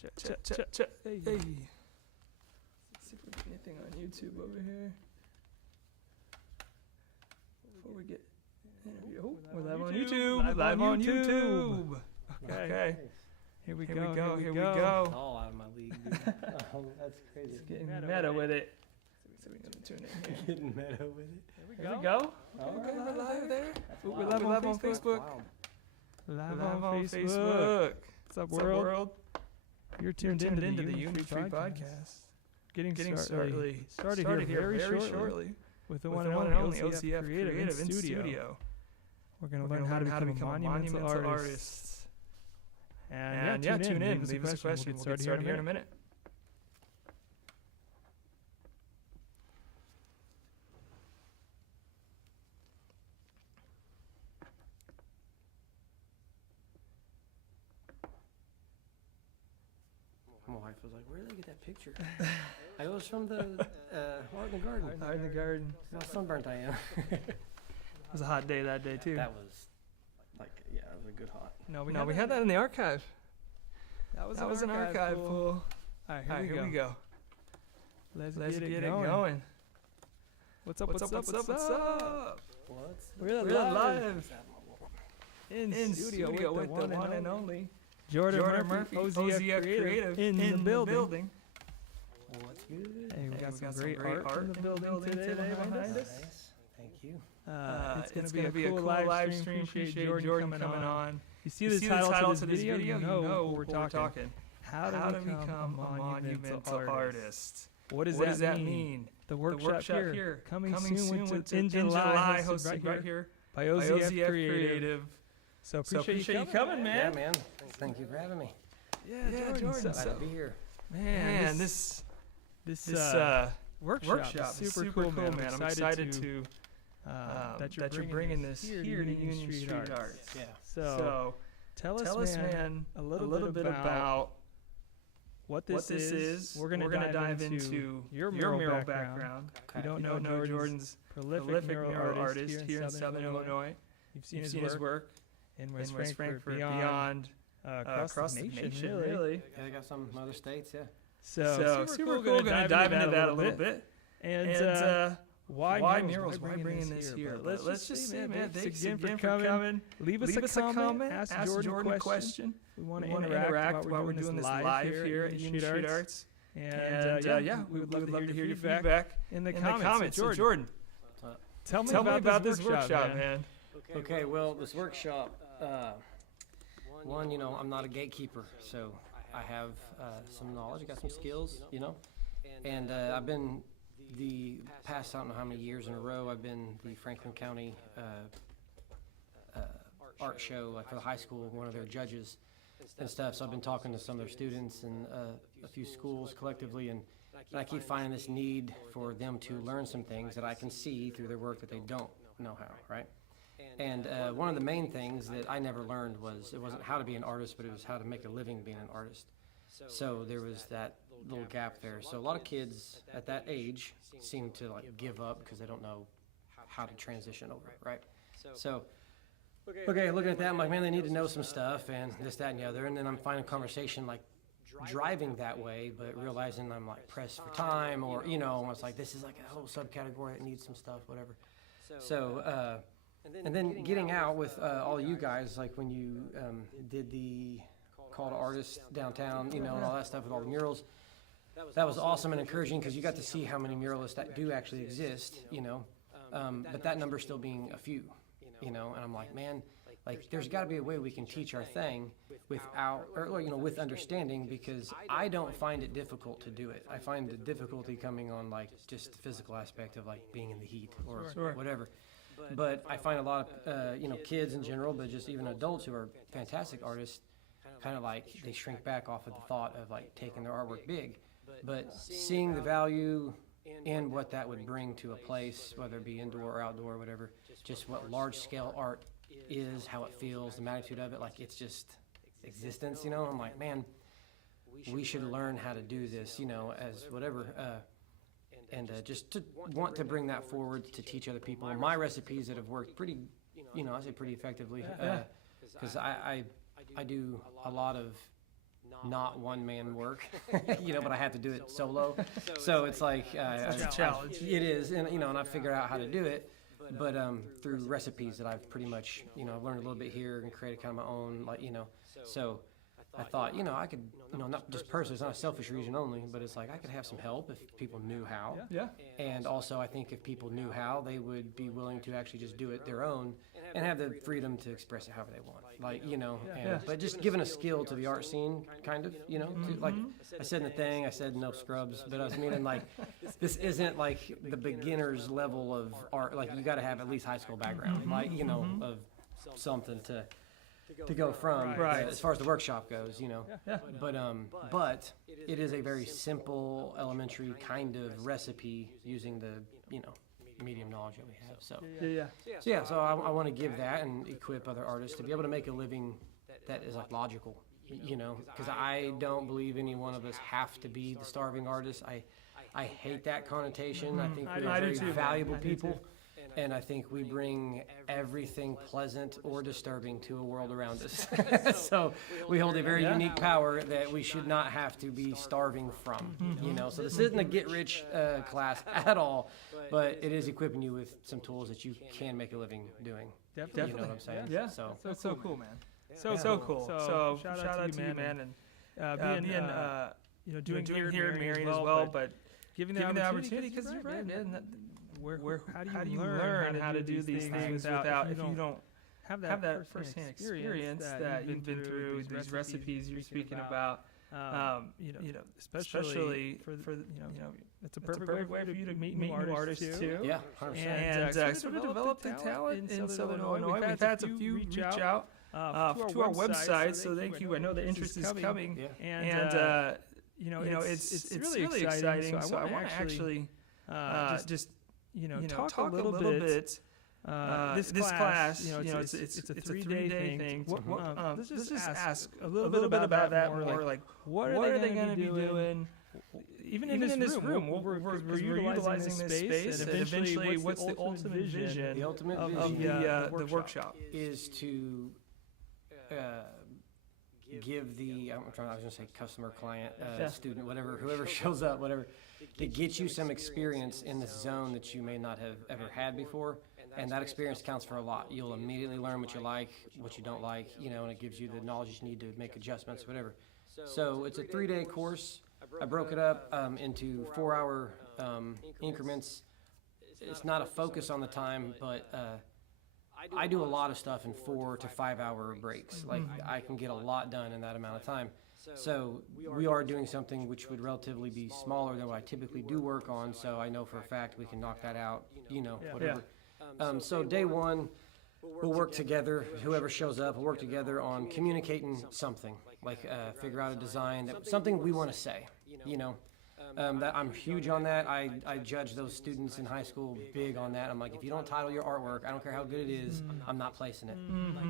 Check. Hey. Let's see if we get anything on YouTube over here. Before we get interview. Oh, we're live on YouTube. Live on YouTube. Okay. Here we go. All out of my league, dude. That's crazy. It's getting meta with it. So we can tune in here. Getting meta with it. Here we go. Okay, we're live there. We're live on Facebook. Wild. Live on Facebook. What's up, world? You're tuned into the Unity Podcast. Getting started here very shortly with the one and only OZF Creative in studio. We're going to learn how to become a monumental artist. And tune in. Leave us a question. We'll get started here in a minute. My wife was like, "Where did they get that picture?" I was from the Art in the Garden. Art in the Garden. How sunburnt I am. It was a hot day that day too. That was it was a good hot. No, we had that in the archive. That was an archive pool. All right, here we go. Let's get it going. What's up? We're live in studio with the one and only Jordan Murphy, OZF Creative in the building. What's good? Hey, we got some great art in the building today behind us. Nice. Thank you. It's going to be a cool live stream. Appreciate Jordan coming on. You see the title to this video, you know we're talking. How to become a monumental artist. What does that mean? The workshop here, coming soon in July, hosted right here by OZF Creative. So appreciate you coming, man. Yeah, man. Thank you for having me. Yeah, Jordan. Glad to be here. Man, this workshop is super cool, man. I'm excited to that you're bringing this here to Union Street Arts. Yeah. So tell us, man, a little bit about what this is. We're gonna dive into your mural background. Okay. You don't know Jordan's prolific mural artist here in Southern Illinois. You've seen his work in West Frankfurt, beyond across the nation, really. Yeah, I got some other states, yeah. So super cool. Gonna dive into that a little bit. And why murals? Why bringing this here? Let's just say, man, thanks again for coming. Leave us a comment. Ask Jordan a question. We want to interact while we're doing this live here at Union Street Arts. And we would love to hear your feedback in the comments. So Jordan, tell me about this workshop, man. Okay, well, this workshop, one, I'm not a gatekeeper, so I have some knowledge, I got some skills, and I've been the past, I don't know how many years in a row, I've been the Franklin County art show for the high school, one of their judges and stuff, so I've been talking to some of their students and a few schools collectively, and I keep finding this need for them to learn some things that I can see through their work that they don't know how, right? And one of the main things that I never learned was, it wasn't how to be an artist, but it was how to make a living being an artist. So there was that little gap there. So a lot of kids at that age seem to give up because they don't know how to transition over, right? So, okay, looking at that, I'm like, man, they need to know some stuff and this, that, and the other. And then I'm finding conversation driving that way, but realizing I'm pressed for time, or, it's like, this is a whole subcategory that needs some stuff, whatever. So, and then getting out with all you guys, when you did the call to artists downtown, and all that stuff with all the murals, that was awesome and encouraging because you got to see how many muralists that do actually exist, but that number still being a few, and I'm like, man, there's got to be a way we can teach our thing without, or with understanding, because I don't find it difficult to do it. I find the difficulty coming on just the physical aspect of being in the heat or whatever. But I find a lot of, kids in general, but just even adults who are fantastic artists, kind of they shrink back off of the thought of taking their artwork big. But seeing the value in what that would bring to a place, whether it be indoor or outdoor or whatever, just what large scale art is, how it feels, the magnitude of it, it's just existence, I'm like, man, we should learn how to do this, as whatever. And just to want to bring that forward to teach other people. My recipes that have worked pretty, I say pretty effectively, because I do a lot of not one-man work, but I have to do it solo. So it's like It's a challenge. It is, and and I figured out how to do it, but through recipes that I've pretty much I've learned a little bit here and created kind of my own, so. I thought, I could, not just personally, it's not a selfish reason only, but it's like I could have some help if people knew how. Yeah. And also, I think if people knew how, they would be willing to actually just do it their own and have the freedom to express it however they want. But just giving a skill to the art scene, kind of, to, like I said in the thing, I said no scrubs, but I was meaning like, this isn't like the beginner's level of art. Like, you got to have at least high school background, of something to go from as far as the workshop goes, but it is a very simple elementary kind of recipe using the medium knowledge that we have. So I want to give that and equip other artists to be able to make a living that is like logical, because I don't believe any one of us have to be the starving artist. I hate that connotation. I think we're very valuable people. And I think we bring everything pleasant or disturbing to a world around us. So we hold a very unique power that we should not have to be starving from, So this isn't a get-rich class at all, but it is equipping you with some tools that you can make a living doing. Definitely. You know what I'm saying? Yeah. So That's so cool, man. So cool. So shout out to you, man. And being, doing here in Marion as well, but giving the opportunity, because you're right, man. How do you learn how to do these things without if you don't have that firsthand experience that you've been through, these recipes you're speaking about, especially for it's a perfect way for you to meet new artists too. Yeah, 100%. And sort of develop the talent in Southern Illinois. We've had a few reach out to our website, so thank you. I know the interest is coming, and it's really exciting. So I want to actually just talk a little bit. This class, it's a 3-day thing. Let's just ask a little bit about that more. Like, what are they going to be doing? Even in this room, we're utilizing this space, and eventually, what's the ultimate vision? The ultimate of the workshop is to give the I was going to say customer, client, student, whatever, whoever shows up, whatever, to get you some experience in this zone that you may not have ever had before. And that experience counts for a lot. You'll immediately learn what you like, what you don't like, and it gives you the knowledge you need to make adjustments, whatever. So it's a 3-day course. I broke it up into 4-hour increments. It's not a focus on the time, but I do a lot of stuff in 4 to 5 hour breaks. Like, I can get a lot done in that amount of time. So we are doing something which would relatively be smaller than what I typically do work on. So I know for a fact we can knock that out, whatever. So day one, we'll work together. Whoever shows up, we'll work together on communicating something, like figure out a design, something we want to say, that I'm huge on that. I judge those students in high school big on that. I'm like, if you don't title your artwork, I don't care how good it is, I'm not placing it.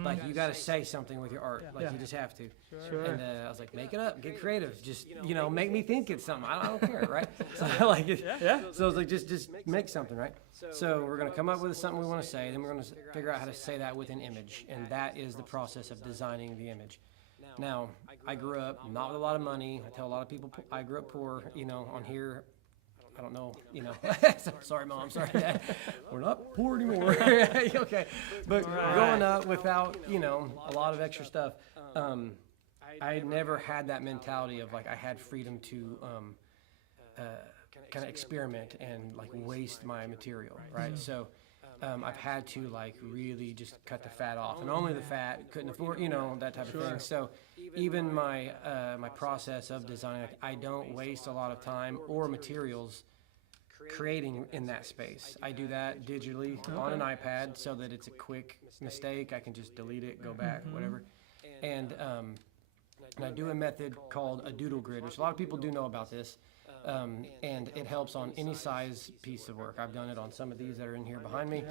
Like, you got to say something with your art. Like, you just have to. Sure. And I was like, make it up, get creative. Just, make me think it's something. I don't care, right? So I like it. So I was like, just make something, right? So we're going to come up with something we want to say. Then we're going to figure out how to say that with an image. And that is the process of designing the image. Now, I grew up not with a lot of money. I tell a lot of people I grew up poor, on here. I don't know, Sorry, Mom, sorry, Dad. We're not poor anymore. Okay. But growing up without, a lot of extra stuff, I never had that mentality of, like, I had freedom to kind of experiment and, like, waste my material, right? So I've had to, like, really just cut the fat off, and only the fat, couldn't afford, that type of thing. So even my my process of design, like, I don't waste a lot of time or materials creating in that space. I do that digitally on an iPad so that it's a quick mistake. I can just delete it, go back, whatever. And I do a method called a doodle grid, which a lot of people do know about this. And it helps on any size piece of work. I've done it on some of these that are in here behind me,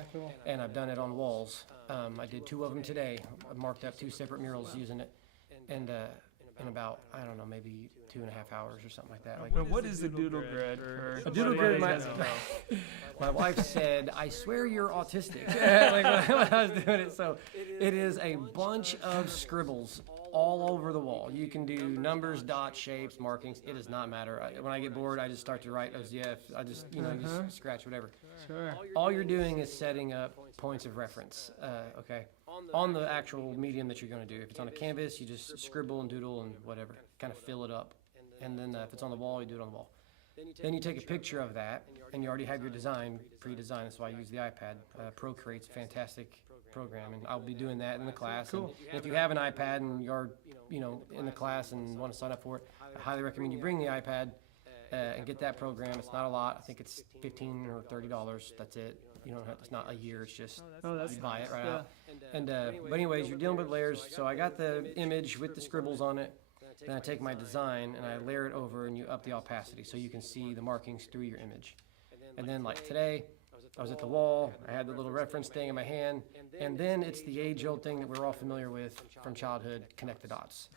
and I've done it on walls. I did 2 of them today. I marked up 2 separate murals using it, and in about, I don't know, maybe 2.5 hours or something like that. But what is the doodle grid? A doodle grid, my wife said, I swear you're autistic, like when I was doing it. So it is a bunch of scribbles all over the wall. You can do numbers, dots, shapes, markings. It does not matter. When I get bored, I just start to write OZF. I just, just scratch whatever. Sure. All you're doing is setting up points of reference, okay, on the actual medium that you're going to do. If it's on a canvas, you just scribble and doodle and whatever, kind of fill it up. And then if it's on the wall, you do it on the wall. Then you take a picture of that, and you already have your design pre-designed. That's why I use the iPad. Procreate's a fantastic program, and I'll be doing that in the class. Cool. And if you have an iPad and you're, in the class and want to sign up for it, I highly recommend you bring the iPad and get that program. It's not a lot. I think it's $15 or $30. That's it. You don't have. It's not a year. It's just you buy it right out. And but anyways, you're dealing with layers. So I got the image with the scribbles on it. Then I take my design and I layer it over, and you up the opacity so you can see the markings through your image. And then like today, I was at the wall, I had the little reference thing in my hand, and then it's the age-old thing that we're all familiar with from childhood, connect the dots.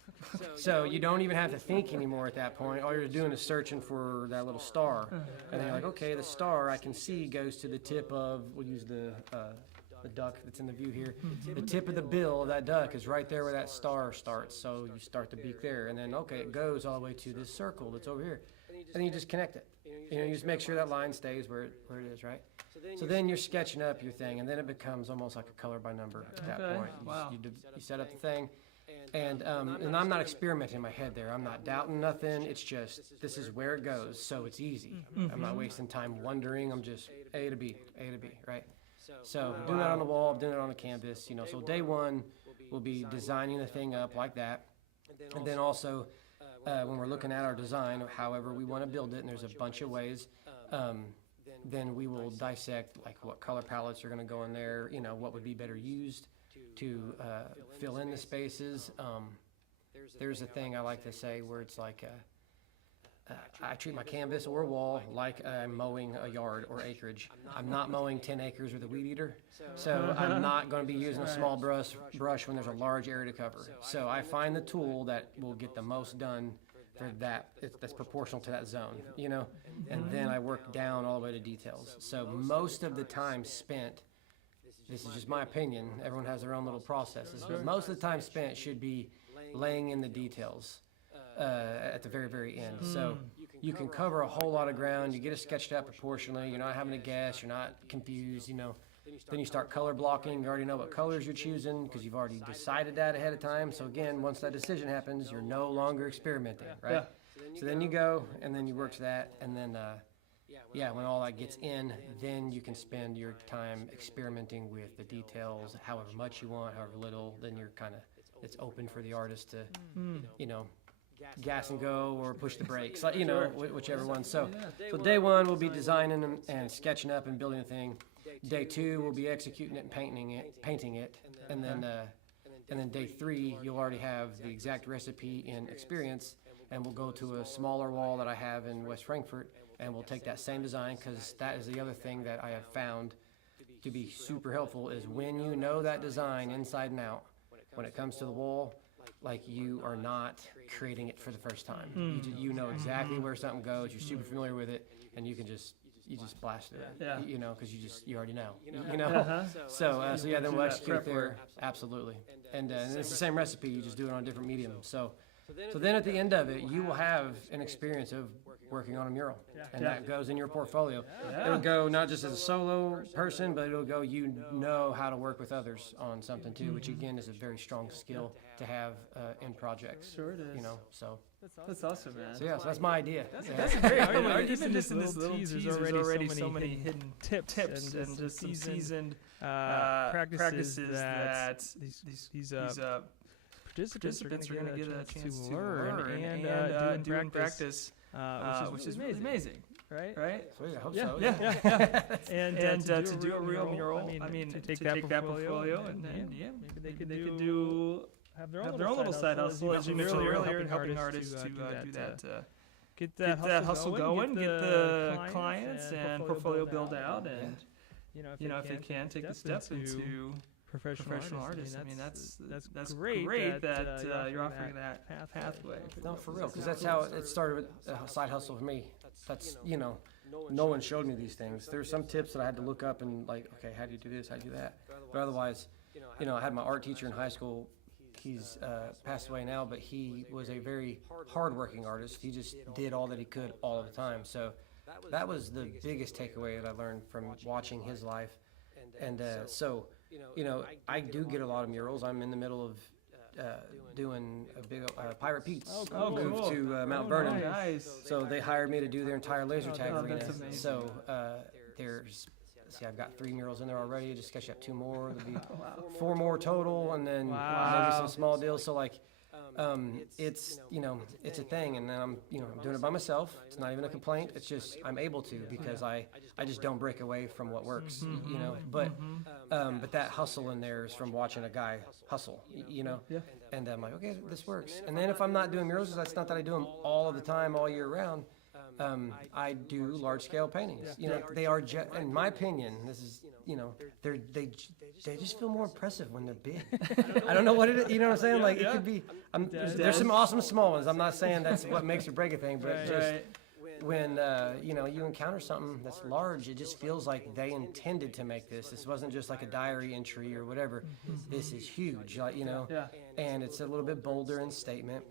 So you don't even have to think anymore at that point. All you're doing is searching for that little star. And then you're like, okay, the star I can see goes to the tip of, we'll use the duck that's in the view here. The tip of the bill of that duck is right there where that star starts. So you start the beak there, and then, okay, it goes all the way to this circle that's over here. And then you just connect it. You just make sure that line stays where it is, right? So then you're sketching up your thing, and then it becomes almost like a color by number at that point. You set up the thing, and I'm not experimenting in my head there. I'm not doubting nothing. It's just, this is where it goes, so it's easy. I'm not wasting time wondering. I'm just A to B, right? So I'm doing that on the wall, I'm doing it on the canvas, So day one, we'll be designing the thing up like that. And then also, when we're looking at our design, however we want to build it, and there's a bunch of ways, then we will dissect like what color palettes are going to go in there, what would be better used to fill in the spaces. There's a thing I like to say where it's like, I treat my canvas or wall like I'm mowing a yard or acreage. I'm not mowing 10 acres with a weed eater, so I'm not going to be using a small brush when there's a large area to cover. So I find the tool that will get the most done for that, that's proportional to that zone, and then I work down all the way to details. So most of the time spent, this is just my opinion, everyone has their own little processes, but most of the time spent should be laying in the details at the very, very end. So you can cover a whole lot of ground, you get it sketched out proportionally, you're not having to guess, you're not confused, Then you start color blocking, you already know what colors you're choosing because you've already decided that ahead of time. So again, once that decision happens, you're no longer experimenting, right? So then you go, and then you work to that, and then, when all that gets in, then you can spend your time experimenting with the details, however much you want, however little, then you're kind of, it's open for the artist to, gas and go or push the brakes, whichever one. So day one, we'll be designing and sketching up and building a thing. Day two, we'll be executing it and painting it, and then day three, you'll already have the exact recipe and experience, and we'll go to a smaller wall that I have in West Frankfort, and we'll take that same design, because that is the other thing that I have found to be super helpful, is when you know that design inside and out, when it comes to the wall, like you are not creating it for the first time. You know exactly where something goes, you're super familiar with it, and you just blast it, because you already know, So then we'll execute it there, absolutely. And it's the same recipe, you just do it on a different medium. So then at the end of it, you will have an experience of working on a mural, and that goes in your portfolio. It'll go not just as a solo person, but it'll go, how to work with others on something too, which again is a very strong skill to have in projects. Sure it is. So that's awesome, man. So so that's my idea. That's great. I mean, even just in this little teaser's already so many hidden tips and just some seasoned practices that these participants are going to get a chance to learn and do in practice, which is really amazing. Right? Sweet, I hope so. Yeah. And to do a real mural, I mean, to take that portfolio and maybe they could have their own little side hustle, as you mentioned earlier, helping artists to do that. Get that hustle going, get the clients and portfolio build out, and if they can, take the step into professional artists. I mean, that's great that you're offering that pathway. No, for real, because that's how it started with a side hustle for me. That's, no one showed me these things. There's some tips that I had to look up and okay, how do you do this, how do you do that? But otherwise, I had my art teacher in high school. he's passed away now, but he was a very hardworking artist. He just did all that he could all of the time. So that was the biggest takeaway that I learned from watching his life. And so, I do get a lot of murals. I'm in the middle of doing a big Pirate Pete's move to Mount Vernon. Nice. So they hired me to do their entire laser tag arena. That's amazing. So I've got 3 murals in there already. Just guess you have 2 more. There'll be 4 more total, and then maybe some small deals. So it's it's a thing, and then I'm doing it by myself. It's not even a complaint. It's just I'm able to because I just don't break away from what works. But that hustle in there is from watching a guy hustle. And I'm like, okay, this works. And then if I'm not doing murals, that's not that I do them all of the time, all year round. I do large-scale paintings. They are, in my opinion, this is, they just feel more impressive when they're big. I don't know what it is. You know what I'm saying? Like it could be. There's some awesome small ones. I'm not saying that's what makes or break a thing, but when you encounter something that's large, it just feels like they intended to make this. This wasn't just like a diary entry or whatever. This is huge, and it's a little bit bolder in statement,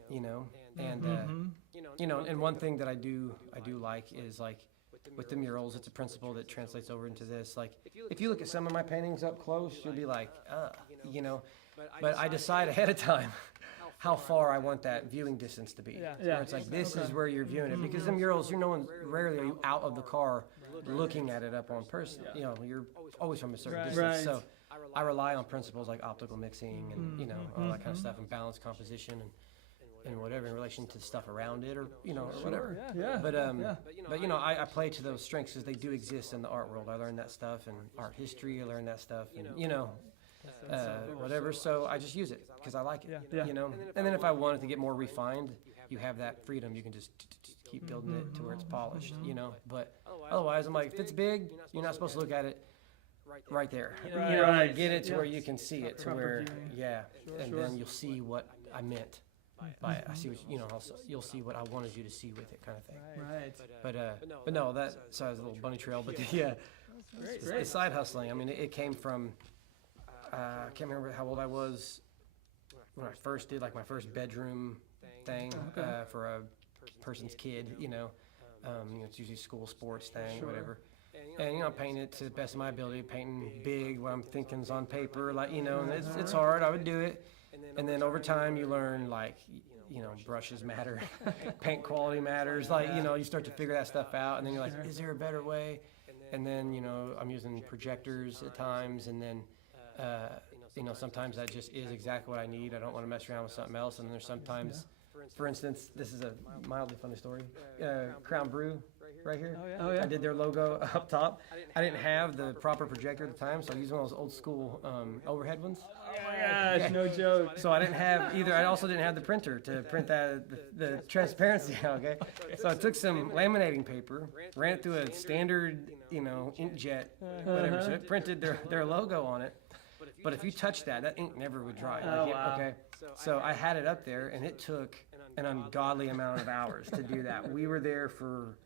and one thing that I do like is like with the murals, it's a principle that translates over into this. Like if you look at some of my paintings up close, you'll be like, but I decide ahead of time how far I want that viewing distance to be. Where it's like, this is where you're viewing it. Because the murals, rarely are you out of the car looking at it up on person. You're always from a certain distance. So I rely on principles like optical mixing and, all that kind of stuff, and balanced composition and whatever in relation to stuff around it or, or whatever. But I play to those strengths because they do exist in the art world. I learned that stuff in art history. I learned that stuff and, whatever. So I just use it because I like it, And then if I wanted to get more refined, you have that freedom. You can just keep building it to where it's polished, But otherwise, I'm like, if it's big, you're not supposed to look at it right there. Get it to where you can see it, to where, and then you'll see what I meant. I see what you'll see what I wanted you to see with it, kind of thing. But no, that sorry, it's a little bunny trail. But the side hustling. I mean, it came from. I can't remember how old I was when I first did like my first bedroom thing for a person's kid. It's usually school sports thing, whatever. And I paint it to the best of my ability, painting big what I'm thinking's on paper, and it's hard. I would do it. And then over time you learn brushes matter, paint quality matters, you start to figure that stuff out, and then you're like, is there a better way? And then, I'm using projectors at times, and then, sometimes that just is exactly what I need. I don't want to mess around with something else. And then there's sometimes, for instance, this is a mildly funny story, Crown Brew right here. I did their logo up top. I didn't have the proper projector at the time, so I used one of those old school overhead ones. Gosh, no joke. So I didn't have either. I also didn't have the printer to print the transparency. Okay, so I took some laminating paper, ran it through a standard, inkjet, whatever. So it printed their logo on it. But if you touch that ink never would dry. Okay, so I had it up there, and it took an ungodly amount of hours to do that. We were there for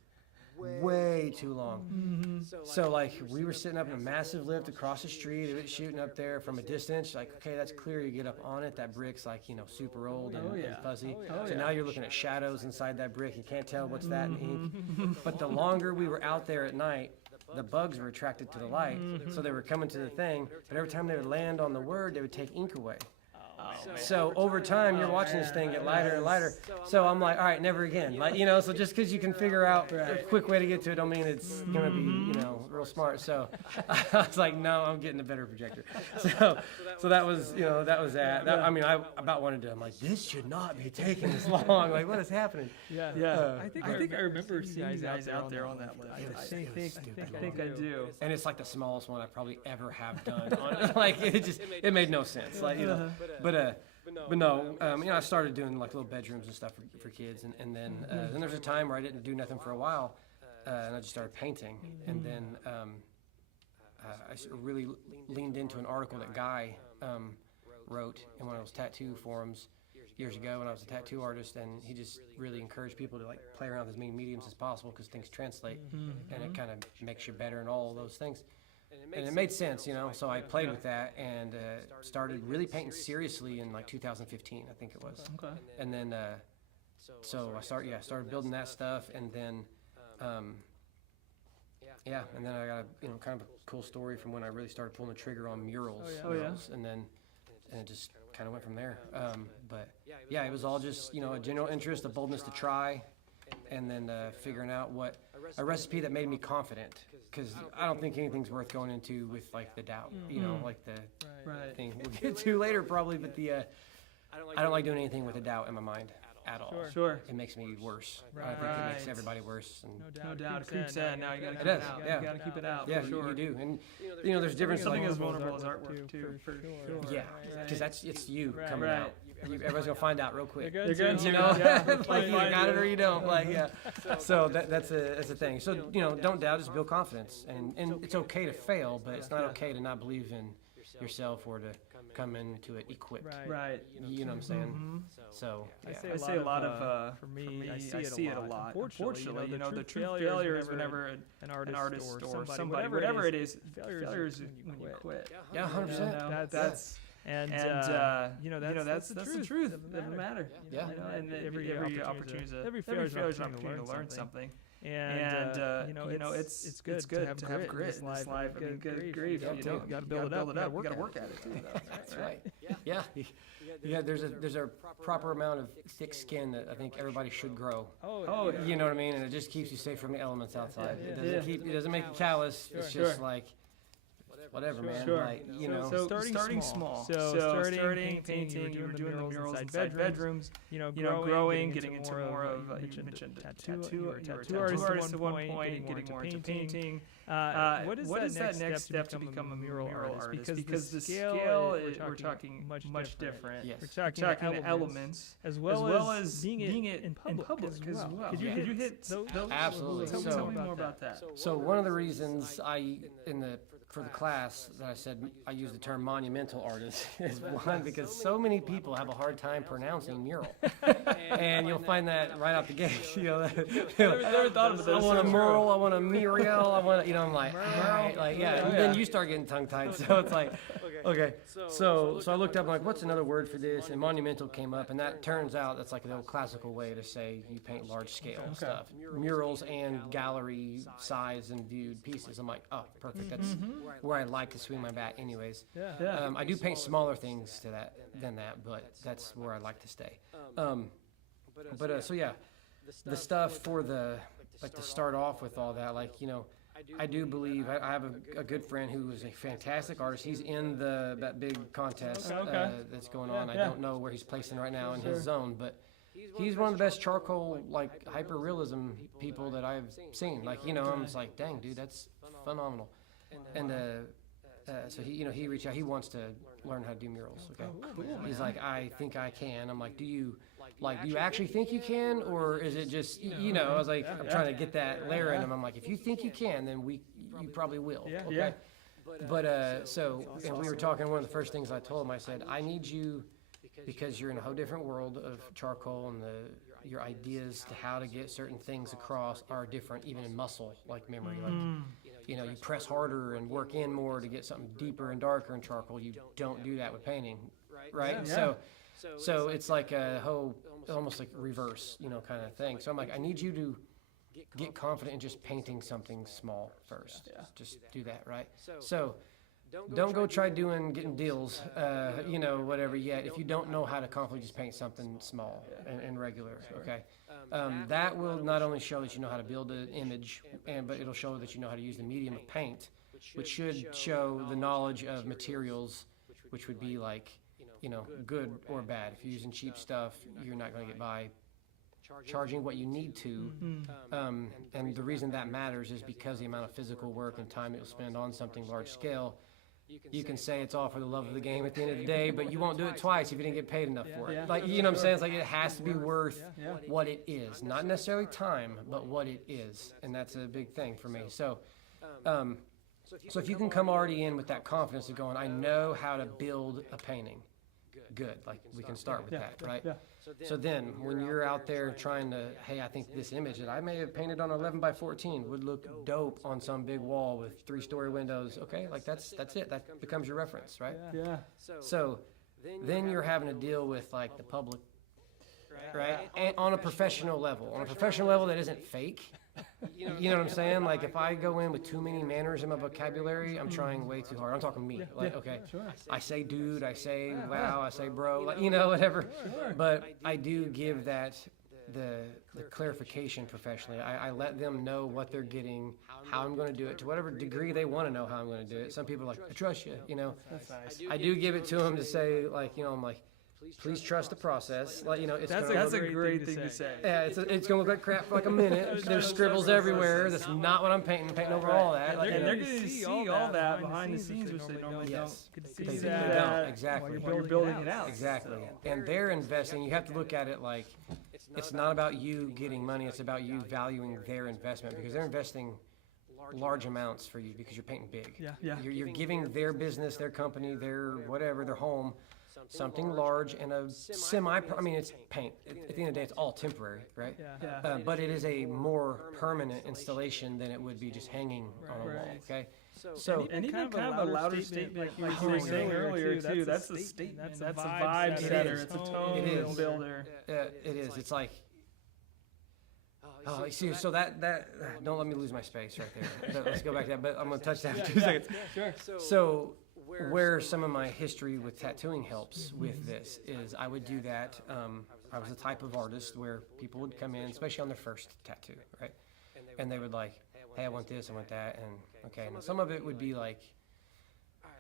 way too long. So we were sitting up in a massive lift across the street. It was shooting up there from a distance. Okay, that's clear. You get up on it. That brick's super old and fuzzy. So now you're looking at shadows inside that brick. You can't tell what's that in ink. But the longer we were out there at night, the bugs were attracted to the light. So they were coming to the thing. But every time they would land on the word, they would take ink away. So over time, you're watching this thing get lighter and lighter. So I'm like, all right, never again. So just because you can figure out a quick way to get to it, don't mean it's going to be, real smart. So I was like, no, I'm getting a better projector. So that was, that. I about wanted to. I'm like, this should not be taking this long. Like, what is happening? I think I remember seeing you guys out there on that list. I think I do. And it's like the smallest one I probably ever have done. It made no sense. But no, I started doing little bedrooms and stuff for kids, and then there was a time where I didn't do nothing for a while, and I just started painting, and then I really leaned into an article that Guy wrote in one of those tattoo forums years ago when I was a tattoo artist, and he just really encouraged people to play around with as many mediums as possible because things translate, and it kind of makes you better in all of those things. and it made sense, you know. So I played with that and started really painting seriously in like 2015, I think it was. Okay. And then so I started building that stuff, and then and then I got a kind of a cool story from when I really started pulling the trigger on murals. And then it just kind of went from there. But yeah, it was all just a general interest, a boldness to try, and then figuring out a recipe that made me confident, because I don't think anything's worth going into with like the doubt, like the thing we'll get to later probably, but I don't like doing anything with a doubt in my mind at all. Sure. It makes me worse. I think it makes everybody worse. And No doubt. It creeps in. Now you gotta keep It it does, out. yeah. You gotta keep it out. yeah, for sure. you do. And there's different Something like, as vulnerable as artwork too, for sure. yeah, because it's you coming Right. out. Everybody's gonna find out real quick. You're going to, Like you got it or you don't. Like So that's a thing. So don't doubt. Just build confidence, and it's okay to fail, but it's not okay to not believe in yourself or to come into it equipped. Right. You know what I'm saying? So yeah. I say a lot of for me, I see it a lot. Unfortunately, the true failure is whenever an artist or somebody, whatever it is, failure is when you quit. Yeah, 100%. That's the truth. It doesn't matter. Yeah. And every opportunity is an opportunity to learn something. And it's good to have grit in this life. I mean, good grief. You got to build it up. You got to work at it too. That's right. Yeah. There's a proper amount of thick skin that I think everybody should grow. Oh, You know what I mean? And it just keeps you safe from the elements outside. It doesn't make you callous. It's just like whatever, man. Sure. Like, So starting small. So starting painting, you were doing the murals inside bedrooms. Growing, getting into more of you mentioned tattoo artist at one point, getting more into painting. What is that next step to become a mural artist? Because the scale we're talking much different. Yes. We're talking elements as well as being it in public as well. Could you hit those? Absolutely. Tell me more about that. So one of the reasons for the class that I said I use the term monumental artist is one, because so many people have a hard time pronouncing mural, and you'll find that right out the gate. Never thought of this. I want a mural, I want a mural, I want I'm like, all right, like and then you start getting tongue tied. So it's like, okay. So I looked up like, what's another word for this? And monumental came up, and that turns out that's like the old classical way to say you paint large scale stuff, murals and gallery size and viewed pieces. I'm like, oh, perfect. That's where I like to swing my bat anyways. I do paint smaller things than that, but that's where I like to stay. So yeah, the stuff for to start off with all that, I do believe I have a good friend who is a fantastic artist. He's in that big contest that's going on. I don't know where he's placing right now in his zone, but he's one of the best charcoal hyper realism people that I've seen. I'm just like, dang, dude, that's phenomenal. And so he reached out. He wants to learn how to do murals. Okay, he's like, I think I can. I'm like, do you actually think you can, or is it just I was like, I'm trying to get that layer in him. I'm like, if you think you can, then you probably will. Okay. But so we were talking. One of the first things I told him, I said, I need you, because you're in a whole different world of charcoal, and your ideas to how to get certain things across are different, even in muscle memory. You press harder and work in more to get something deeper and darker in charcoal. You don't do that with painting, right? Yeah. So it's like a whole, almost like reverse, kind of thing. So I'm like, I need you to get confident in just painting something small first. Just do that, right? So don't go try getting deals, whatever yet, if you don't know how to confidently just paint something small and regular, okay? That will not only show that you know how to build an image, but it'll show that you know how to use the medium of paint, which should show the knowledge of materials, which would be good or bad. If you're using cheap stuff, you're not going to get by charging what you need to. And the reason that matters is because the amount of physical work and time you'll spend on something large scale. You can say it's all for the love of the game at the end of the day, but you won't do it twice if you didn't get paid enough for it. You know what I'm saying? It's like it has to be worth what it is. Not necessarily time, but what it is. And that's a big thing for me. So if you can come already in with that confidence of going, I know how to build a painting, good. Like, we can start with that, right? Yeah. So then, when you're out there trying to, hey, I think this image that I may have painted on 11 by 14 would look dope on some big wall with 3-story windows. Okay, like that's it. That becomes your reference, right? Yeah. So then you're having to deal with like the public, right? And on a professional level, that isn't fake. You know what I'm saying? Like, if I go in with too many manners in my vocabulary, I'm trying way too hard. I'm talking me. Like, okay, I say dude, I say wow, I say bro, like, whatever. But I do give that the clarification professionally. I let them know what they're getting, how I'm going to do it, to whatever degree they want to know how I'm going to do it. Some people are like, I trust you, That's nice. I do give it to them to say, like, I'm like, please trust the process. Like, it's That's a great thing to say. yeah, it's going to look like crap for like a minute. There's scribbles everywhere. That's not what I'm painting. I'm painting over all that. Yeah, they're going to see all that behind the scenes, which they normally don't get to see They that don't, exactly. while you're building it out. Exactly. And they're investing. You have to look at it like it's not about you getting money. It's about you valuing their investment, because they're investing large amounts for you because you're painting big. Yeah. You're giving their business, their company, their whatever, their home, something large and a it's paint. At the end of the day, it's all temporary, right? Yeah. But it is a more permanent installation than it would be just hanging on a wall, okay? So, And even kind of a louder statement, like you were saying earlier, too. That's a statement. That's a vibe setter. It's a tone builder. it is. It's like, oh, see, so that don't let me lose my space right there. Let's go back to that, but I'm going to touch that in 2 seconds. Sure. So where some of my history with tattooing helps with this is I would do that. I was the type of artist where people would come in, especially on their first tattoo, right? And they would like, hey, I want this, I want that, and okay. And some of it would be like,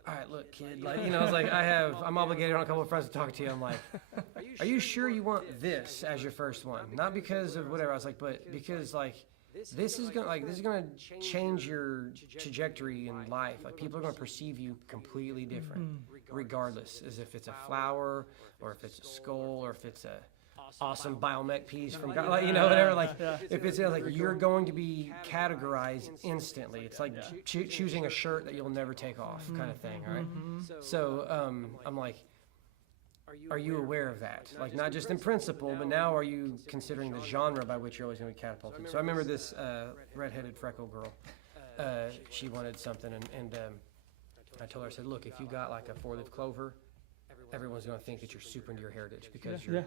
all right, look, kid, like, it's like I'm obligated on a couple of friends to talk to you. I'm like, are you sure you want this as your first one? Not because of whatever. I was like, but because like, this is gonna change your trajectory in life. Like, people are gonna perceive you completely different, regardless, as if it's a flower or if it's a skull or if it's a awesome biomech piece from God, like, whatever. Like, if it's like, you're going to be categorized instantly. It's like choosing a shirt that you'll never take off, kind of thing. All right. So I'm like, are you aware of that? Like, not just in principle, but now are you considering the genre by which you're always going to be catapulted? So I remember this redheaded freckle girl. She wanted something, and I told her, I said, look, if you got like a 4-leaf clover, everyone's going to think that you're super into your heritage because you're,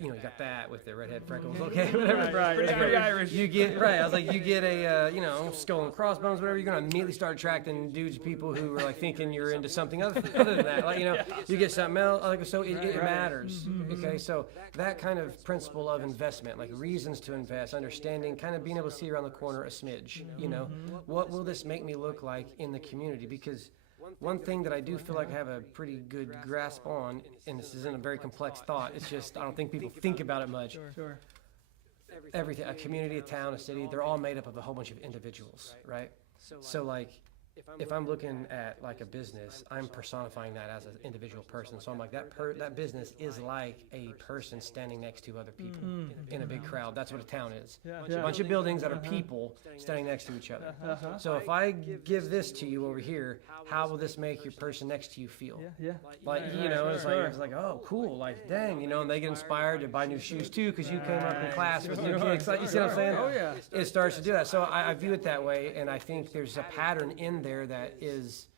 you got that with the redhead freckles, okay, whatever. Pretty Irish. You get, right, I was like, you get a, skull and crossbones, whatever, you're going to immediately start attracting dudes, people who are like thinking you're into something other than that. Like, you get something else, like, so it matters, okay? So that kind of principle of investment, like reasons to invest, understanding, kind of being able to see around the corner a smidge, what will this make me look like in the community? Because one thing that I do feel like I have a pretty good grasp on, and this isn't a very complex thought, it's just I don't think people think about it much. Sure. Everything, a community, a town, a city, they're all made up of a whole bunch of individuals, right? So like, if I'm looking at like a business, I'm personifying that as an individual person. So I'm like, that business is like a person standing next to other people in a big crowd. That's what a town is. A bunch of buildings that are people standing next to each other. So if I give this to you over here, how will this make your person next to you feel? Like, it's like, oh, cool, like, dang, and they get inspired to buy new shoes too because you came up in class with new kicks. Like, you see what I'm saying? Oh, yeah. It starts to do that. So I view it that way, and I think there's a pattern in there that is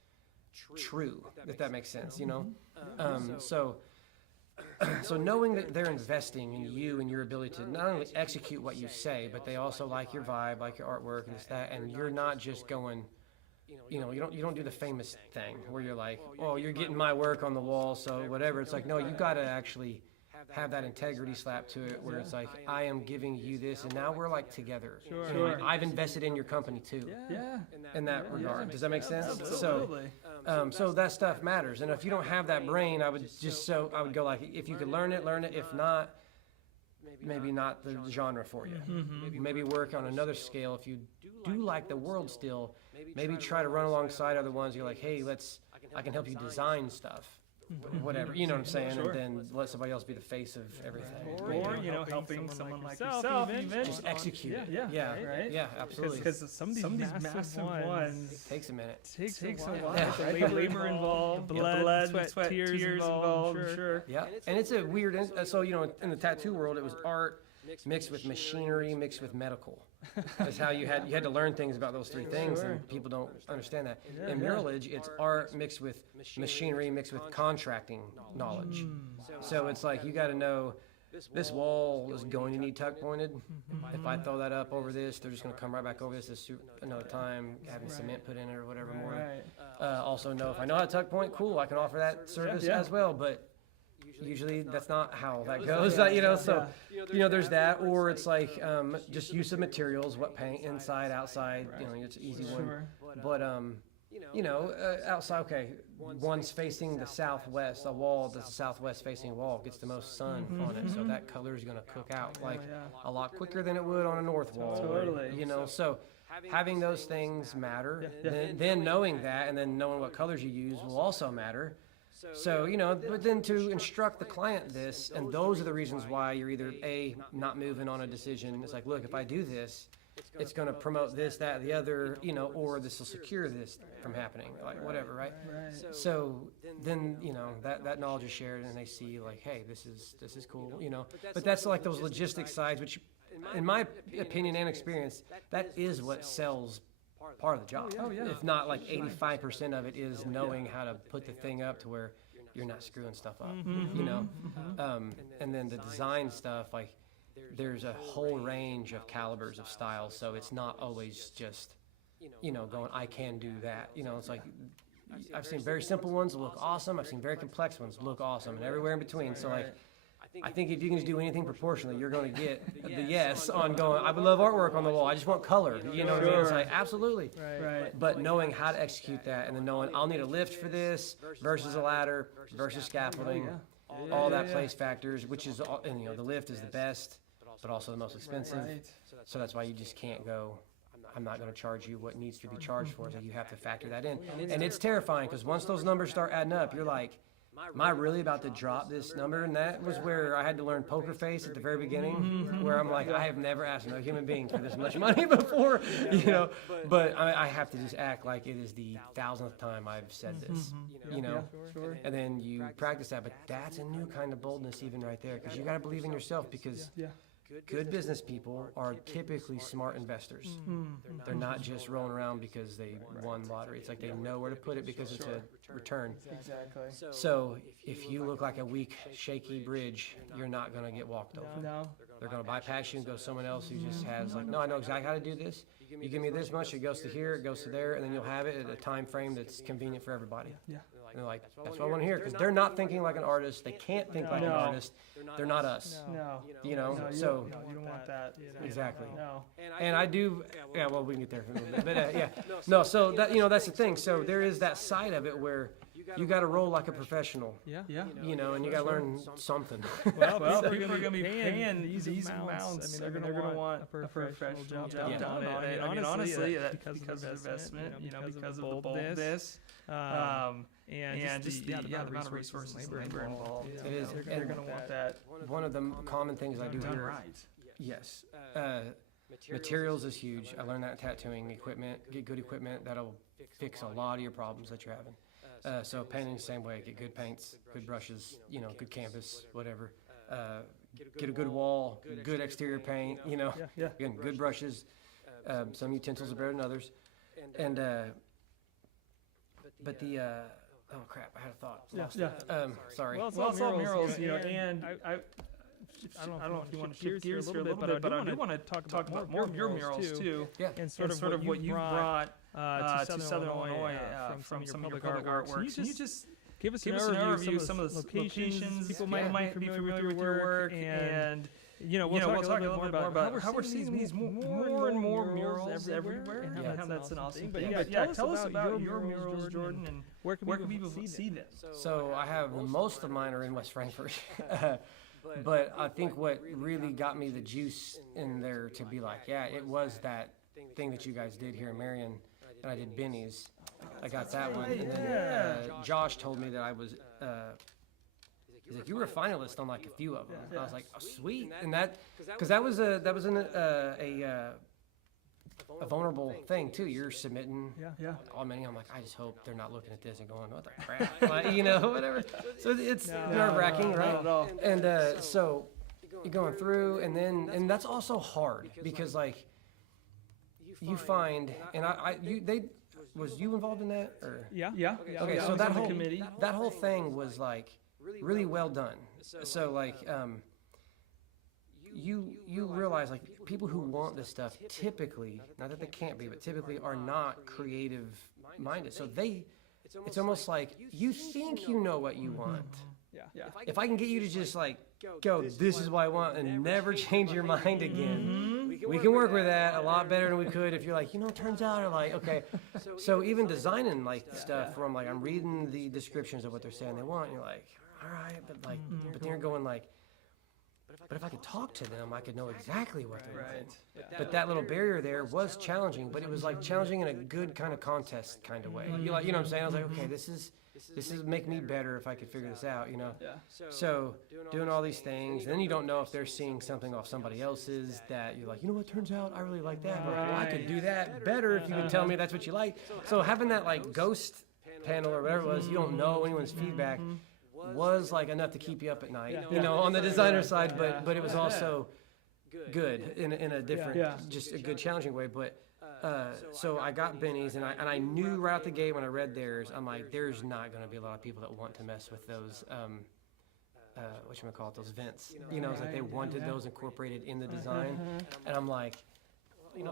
true, if that makes sense, so knowing that they're investing in you and your ability to not only execute what you say, but they also like your vibe, like your artwork and this, that, and you're not just going, you don't do the famous thing where you're like, oh, you're getting my work on the wall, so whatever. It's like, no, you got to actually have that integrity slap to it where it's like, I am giving you this, and now we're like together. Sure. I've invested in your company too. In that regard. Does that make sense? Absolutely. So that stuff matters. And if you don't have that brain, I would go like, if you could learn it. If not, maybe not the genre for you. Maybe work on another scale. If you do like the world still, maybe try to run alongside other ones. You're like, hey, I can help you design stuff. whatever, you know what I'm saying? Sure. And then let somebody else be the face of everything. Or, helping someone like yourself even. Just execute it. Yeah, right? Yeah, absolutely. Because some of these massive ones It takes a minute. takes a while. Yeah. Right? Labor involved, blood, sweat, tears involved, I'm sure. Yeah, and it's a weird, so, in the tattoo world, it was art mixed with machinery, mixed with medical. That's how you had to learn things about those three things, and people don't understand that. In muralage, it's art mixed with machinery, mixed with contracting knowledge. So it's like you got to know this wall is going to need tuck pointed. If I throw that up over this, they're just going to come right back over this another time, having cement put in it or whatever more. Also know if I know how to tuck point, cool, I can offer that service as well, but usually that's not how that goes, so, there's that, or it's like, just use of materials, what paint, inside, outside, it's an easy one. But, outside, okay, one's facing the southwest, a wall that's a southwest facing wall gets the most sun on it, so that color is gonna cook out like a lot quicker than it would on a north wall. Totally. So having those things matter, then knowing that, and then knowing what colors you use will also matter. So, but then to instruct the client this, and those are the reasons why you're either A, not moving on a decision. It's like, look, if I do this, it's going to promote this, that, the other, or this will secure this from happening, like whatever, right? So then, that knowledge is shared, and they see like, hey, this is cool, But that's like those logistic sides, which, in my opinion and experience, that is what sells part of the job. If not like 85% of it is knowing how to put the thing up to where you're not screwing stuff up, and then the design stuff, like there's a whole range of calibers of styles, so it's not always just, going, I can do that. It's like, I've seen very simple ones look awesome, I've seen very complex ones look awesome, and everywhere in between. So like, I think if you can just do anything proportionally, you're going to get the yes on going, I would love artwork on the wall, I just want color, what I mean? It's like, absolutely. But knowing how to execute that, and then knowing I'll need a lift for this versus a ladder versus scaffolding, all that plays factors, which is, and the lift is the best, but also the most expensive. So that's why you just can't go, I'm not going to charge you what needs to be charged for, so you have to factor that in. And it's terrifying, because once those numbers start adding up, you're like, am I really about to drop this number? And that was where I had to learn poker face at the very beginning, where I'm like, I have never asked another human being for this much money before, but I have to just act like it is the 1000th time I've said this, and then you practice that, but that's a new kind of boldness even right there, because you got to believe in yourself, because good business people are typically smart investors. They're not just rolling around because they won lottery. It's like they know where to put it because it's a return. Exactly. So if you look like a weak, shaky bridge, you're not going to get walked over. No. They're going to bypass you and go to someone else who just has like, no, I know exactly how to do this. You give me this much, it goes to here, it goes to there, and then you'll have it at a time frame that's convenient for everybody. And they're like, that's what I want to hear, because they're not thinking like an artist. They can't think like an artist. They're not us. No. So you don't want that. Exactly. No. And I do, well, we can get there for a little bit, but no, so that, that's the thing. So there is that side of it where you got to roll like a professional. Yeah. And you got to learn something. Well, people are going to be paying these amounts. I mean, they're going to want a professional job done on it. I mean, honestly, because of investment, because of the boldness, and just the amount of resources and labor involved. It is. They're going to want that. One of the common things I do here. Yes. Materials is huge. I learned that in tattooing. Equipment, get good equipment. That'll fix a lot of your problems that you're having. So painting the same way. Get good paints, good brushes, good canvas, whatever. Get a good wall, good exterior paint, Again, good brushes. Some utensils are better than others. And, but the, oh crap, I had a thought. Lost it. Sorry. Well, it's all murals, and I don't know if you want to shift gears here a little bit, but I do want to talk about more of your murals too. And sort of what you brought to Southern Illinois from some of your public artworks. Can you just give us an overview of some of the locations people might be familiar with your work, and we'll talk a little bit more about how we're seeing these more and more murals everywhere, and how that's an awesome thing. But tell us about your murals, Jordan, and where can people see them? So I have, most of mine are in West Frankfort. But I think what really got me the juice in there to be like, it was that thing that you guys did here in Marion, and I did Benny's. I got that one. And then Josh told me that he's like, you were a finalist on like a few of them. I was like, oh, sweet. And because that was a vulnerable thing too. You're submitting all many. I'm like, I just hope they're not looking at this and going, what the crap, like, you know, whatever. So it's nerve-wracking, right? Not at all. And so you're going through, and that's also hard because like you find, and was you involved in that or? Yeah. Okay, I so was that on the whole committee. that whole thing was like really well done. So like you realize like people who want this stuff typically, not that they can't be, but typically are not creative minded. So it's almost like you think you know what you want. Yeah. If I can get you to just like go, this is what I want, and never change your mind again, we can work with that a lot better than we could if you're like, you know, it turns out, or like, okay. So even designing like stuff from like, I'm reading the descriptions of what they're saying they want, and you're like, all right, but like, but then you're going like, but if I could talk to them, I could know exactly what they want. But that little barrier there was challenging, but it was like challenging in a good kind of contest kind of way. You like, you know what I'm saying? I was like, okay, this is make me better if I could figure this out, you know? So doing all these things, and then you don't know if they're seeing something off somebody else's that you're like, you know what, turns out I really like that. Well, I could do that better if you could tell me that's what you like. So having that like ghost panel or whatever it was, you don't know anyone's feedback, was like enough to keep you up at night, you know, on the designer side, but it was also good in a different, just a good challenging way. But so I got Benny's, and I knew right out the gate when I read theirs, I'm like, there's not going to be a lot of people that want to mess with those, whatchamacallit, those vents. You know, it's like they wanted those incorporated in the design, and I'm like,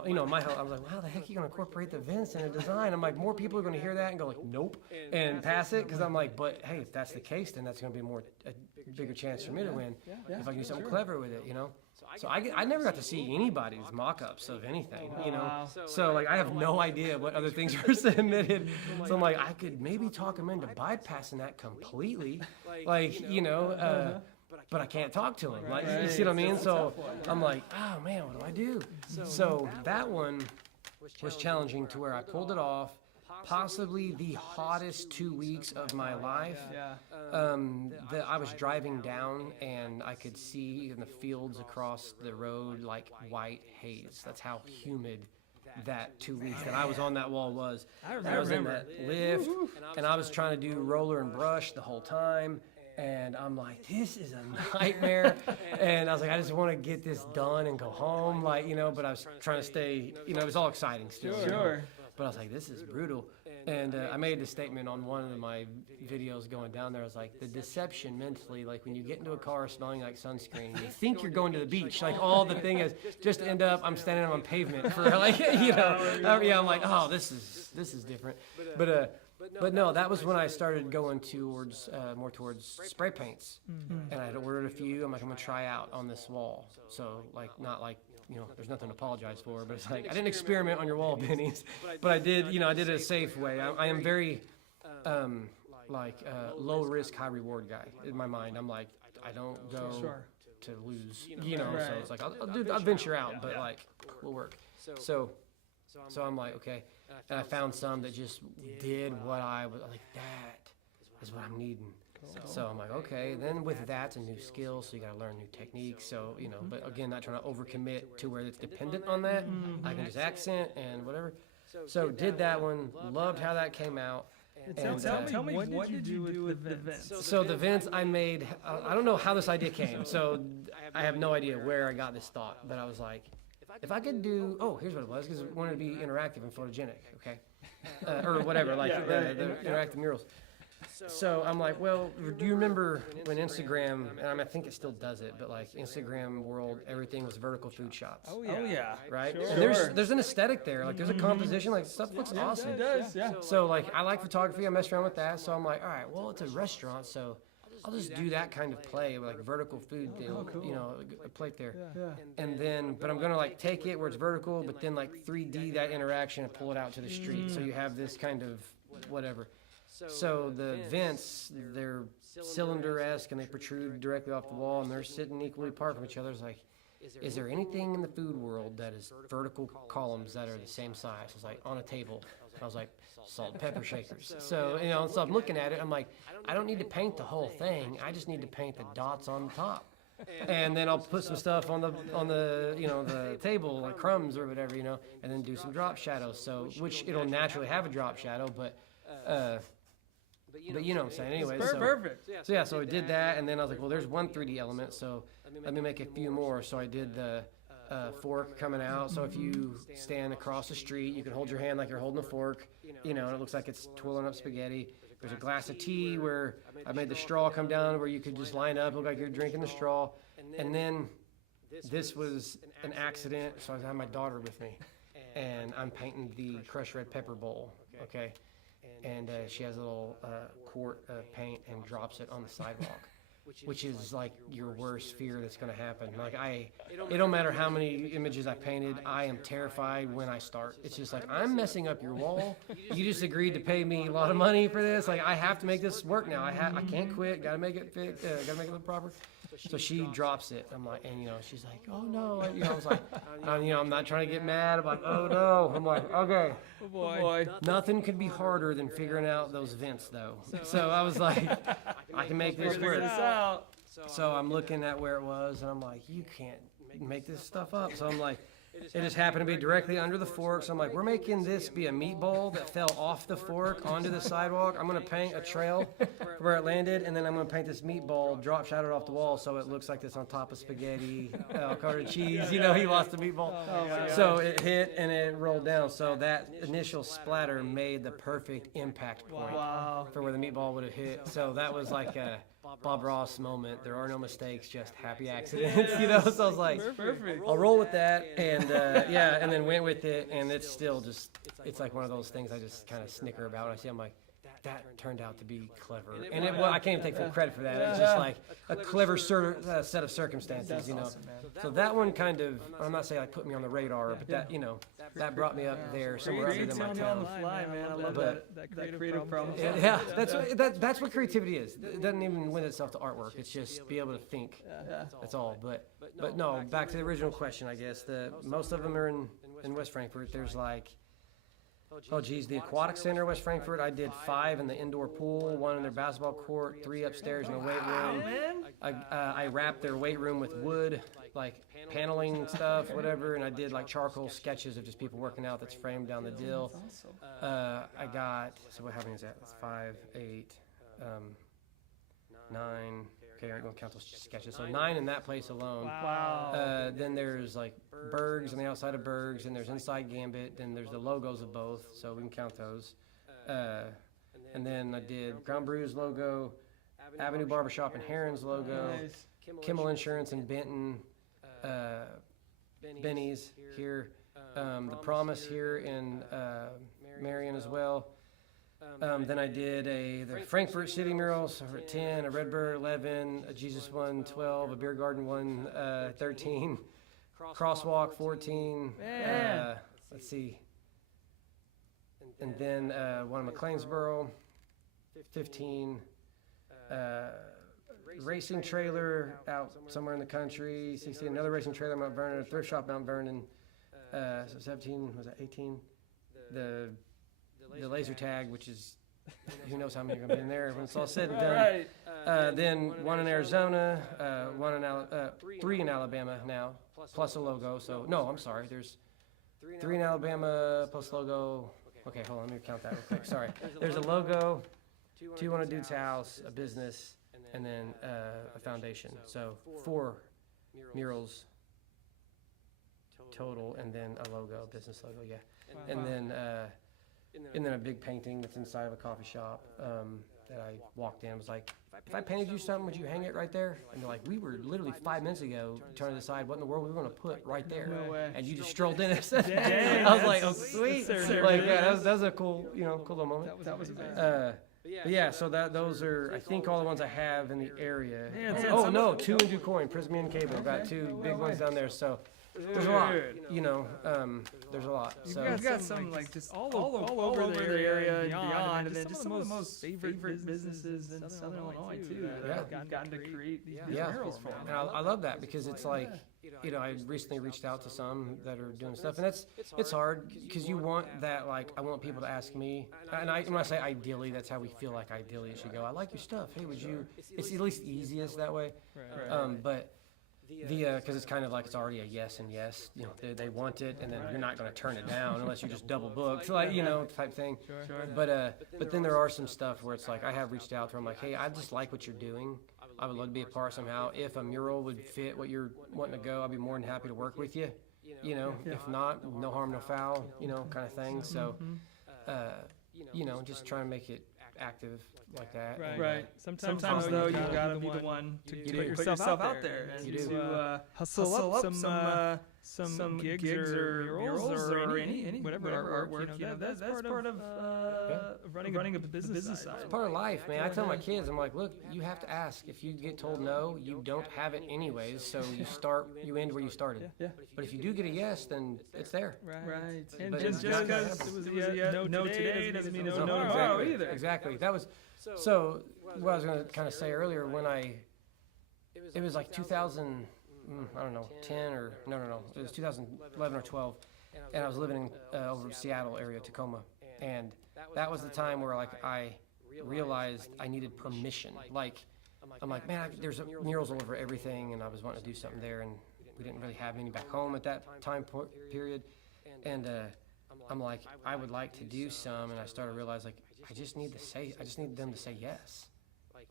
you know, my I was like, well, how the heck are you going to incorporate the vents in a design? I'm like, more people are going to hear that and go like, nope, and pass it, because I'm like, but hey, if that's the case, then that's going to be a bigger chance for me to win if I can do something clever with it, you know? So I never got to see anybody's mock-ups of anything, you know? So like, I have no idea what other things were submitted. So I'm like, I could maybe talk them into bypassing that completely, like, you know, but I can't talk to him. Like, you see what I mean? So I'm like, oh man, what do I do? So that one was challenging to where I pulled it off. Possibly the hottest 2 weeks of my life. I was driving down and I could see in the fields across the road like white haze. That's how humid that 2 weeks that I was on that wall was. I was in that lift, and I was trying to do roller and brush the whole time. And I'm like, this is a nightmare. And I was like, I just want to get this done and go home, like, you know, but I was trying to stay, you know, it was all exciting still. Sure. But I was like, this is brutal. And I made a statement on one of my videos going down there. I was like, the deception mentally, like when you get into a car smelling like sunscreen, you think you're going to the beach. Like all the thing is, just end up, I'm standing on pavement for like, you know, I'm like, oh, this is different. But no, that was when I started going towards more towards spray paints, and I had ordered a few. I'm like, I'm gonna try out on this wall. So like, not like, you know, there's nothing to apologize for, but it's like I didn't experiment on your wall, Benny's, but I did, you know, I did it a safe way. I am very low risk, high reward guy in my mind. I'm like, I don't go to lose, you know. So it's like I'll venture out, but like we'll work. So I'm like, okay. And I found some that just did what I was like, that is what I'm needing. So I'm like, okay. Then with that's a new skill, so you got to learn new techniques. So, you know, but again, not trying to overcommit to where it's dependent on that. I can just accent and whatever. So did that one, loved how that came out. And, tell me what did you do with the vents? So the vents I made, I don't know how this idea came. So I have no idea where I got this thought, but I was like, if I could do, here's what it was, because I wanted to be interactive and photogenic, okay? Or whatever, like the interactive murals. So I'm like, well, do you remember when Instagram, and I think it still does it, but like Instagram world, everything was vertical food shots. Oh yeah. Right? Sure. And there's an aesthetic there, like there's a composition, like stuff looks awesome. It does, yeah. So like, I like photography, I mess around with that, so I'm like, all right, well, it's a restaurant, so I'll just do that kind of play, like vertical food deal, you know, a plate there. And then, but I'm gonna like take it where it's vertical, but then like 3D that interaction and pull it out to the street. So you have this kind of whatever. So the vents, they're cylinder-esque and they protrude directly off the wall and they're sitting equally apart from each other. It's like, is there anything in the food world that is vertical columns that are the same size? It's like on a table. I was like, salt and pepper shakers. So, you know, so I'm looking at it. I'm like, I don't need to paint the whole thing. I just need to paint the dots on the top. And then I'll put some stuff on the you know, the table, like crumbs or whatever, you know, and then do some drop shadows. So, which it'll naturally have a drop shadow, but you know what I'm saying. Anyway, Perfect. So yeah, so I did that, and then I was like, well, there's one 3D element, so let me make a few more. So I did the fork coming out. So if you stand across the street, you can hold your hand like you're holding a fork, you know, and it looks like it's twirling up spaghetti. There's a glass of tea where I made the straw come down where you could just line up, look like you're drinking the straw. And then this was an accident, so I had my daughter with me, and I'm painting the crushed red pepper bowl, okay? And she has a little quart of paint and drops it on the sidewalk, which is like your worst fear that's going to happen. Like it don't matter how many images I painted, I am terrified when I start. It's just like, I'm messing up your wall. You just agreed to pay me a lot of money for this. Like, I have to make this work now. I can't quit. Got to make it fit. Got to make it look proper. So she drops it. I'm like, and you know, she's like, oh no. You know, I was like, you know, I'm not trying to get mad. I'm like, oh no. I'm like, okay. Oh boy. Nothing could be harder than figuring out those vents, though. So I was like, I can make this work. So I'm looking at where it was, and I'm like, you can't make this stuff up. So I'm like, it just happened to be directly under the fork. So I'm like, we're making this be a meatball that fell off the fork onto the sidewalk. I'm going to paint a trail where it landed, and then I'm going to paint this meatball, drop shadowed off the wall, so it looks like it's on top of spaghetti, covered cheese. You know, he lost the meatball. So it hit, and it rolled down. So that initial splatter made the perfect impact point for where the meatball would have hit. So that was like a Bob Ross moment. There are no mistakes, just happy accidents, you know. So I was like, Perfect. I'll roll with that, and yeah, and then went with it, and it's still just, it's like one of those things I just kind of snicker about. I see, I'm like, that turned out to be clever, and well, I can't even take full credit for that. It's just like a clever set of circumstances, you know. So that one kind of, I'm not saying like put me on the radar, but that, you know, that brought me up there somewhere other than my town. On the fly, man. I love that creative problem. Yeah, that's what creativity is. It doesn't even lend itself to artwork. It's just be able to think. That's all. But no, back to the original question, I guess. Most of them are in West Frankfort. There's like, oh geez, the Aquatic Center, West Frankfurt. I did 5 in the indoor pool, 1 in their basketball court, 3 upstairs in the weight room. I wrapped their weight room with wood, like paneling stuff, whatever, and I did like charcoal sketches of just people working out that's framed down the dill. I got, so what happened is that? That's 5, 8, 9. Okay, I'm going to count those sketches. So 9 in that place alone. Wow. Then there's like Berg's on the outside of Berg's, and there's inside Gambit, then there's the logos of both, so we can count those. And then I did Ground Brew's logo, Avenue Barbershop and Heron's logo, Kimmel Insurance in Benton, Benny's here, The Promise here in Marion as well. Then I did the Frankfurt City murals for 10, a Redbird 11, a Jesus 1 12, a Beer Garden 1 13, Crosswalk 14. Let's see. And then one in McLeansboro 15. Racing trailer out somewhere in the country 16. Another racing trailer Mount Vernon, a thrift shop Mount Vernon. So 17, was that 18? The laser tag, which is, who knows how many are going to be in there when it's all said and done. Then 1 in Arizona, 3 in Alabama now, plus a logo. So, no, I'm sorry. There's 3 in Alabama plus logo. Okay, hold on. Let me count that real quick. Sorry. There's a logo, 2 on a dude's house, a business, and then a foundation. So 4 murals total, and then a logo, business logo, yeah. And then a big painting that's inside of a coffee shop that I walked in. I was like, if I painted you something, would you hang it right there? And they're like, we were literally 5 minutes ago trying to decide what in the world we were going to put right there. No way. And you just strolled in. Dang, I was like, oh, sweet. Like, yeah, that was a cool little moment. That was amazing. But yeah, so those are, I think, all the ones I have in the area. Man, Oh, no, 2 in DuCoin, Prismian Cable. I've got 2 big ones down there. So there's a lot, you know, there's a lot. So You've got some like just all over the area and beyond, and then just some of the most favorite businesses in Southern Illinois too that have gotten to create these murals for. And I love that because it's like, I recently reached out to some that are doing stuff, and it's hard because you want that, like, I want people to ask me, and when I say ideally, that's how we feel like ideally it should go. I like your stuff. Hey, would you? It's at least easiest that way. But because it's kind of like it's already a yes and yes. They want it, and then you're not going to turn it down unless you're just double booked, like type thing. But then there are some stuff where it's like I have reached out to them, like, hey, I just like what you're doing. I would love to be a part somehow. If a mural would fit what you're wanting to go, I'd be more than happy to work with you. If not, no harm, no foul, kind of thing. So, just trying to make it active like that. Right. Sometimes though, you gotta be the one to put yourself out there and to hustle up some gigs or murals or any whatever artwork. That's part of running a business side. It's part of life, man. I tell my kids, I'm like, look, you have to ask. If you get told no, you don't have it anyways. So you end where you started. But if you do get a yes, then it's there. Right. And just because it was a no today doesn't mean it's no tomorrow either. Exactly. That was so. What I was going to kind of say earlier, it was like 2000. I don't know, 10 or no, it was 2011 or 12, and I was living in over Seattle area, Tacoma, and that was the time where like I realized I needed permission. Like I'm like, man, there's murals all over everything, and I was wanting to do something there, and we didn't really have any back home at that time period, and I'm like, I would like to do some, and I started to realize like I just need them to say yes.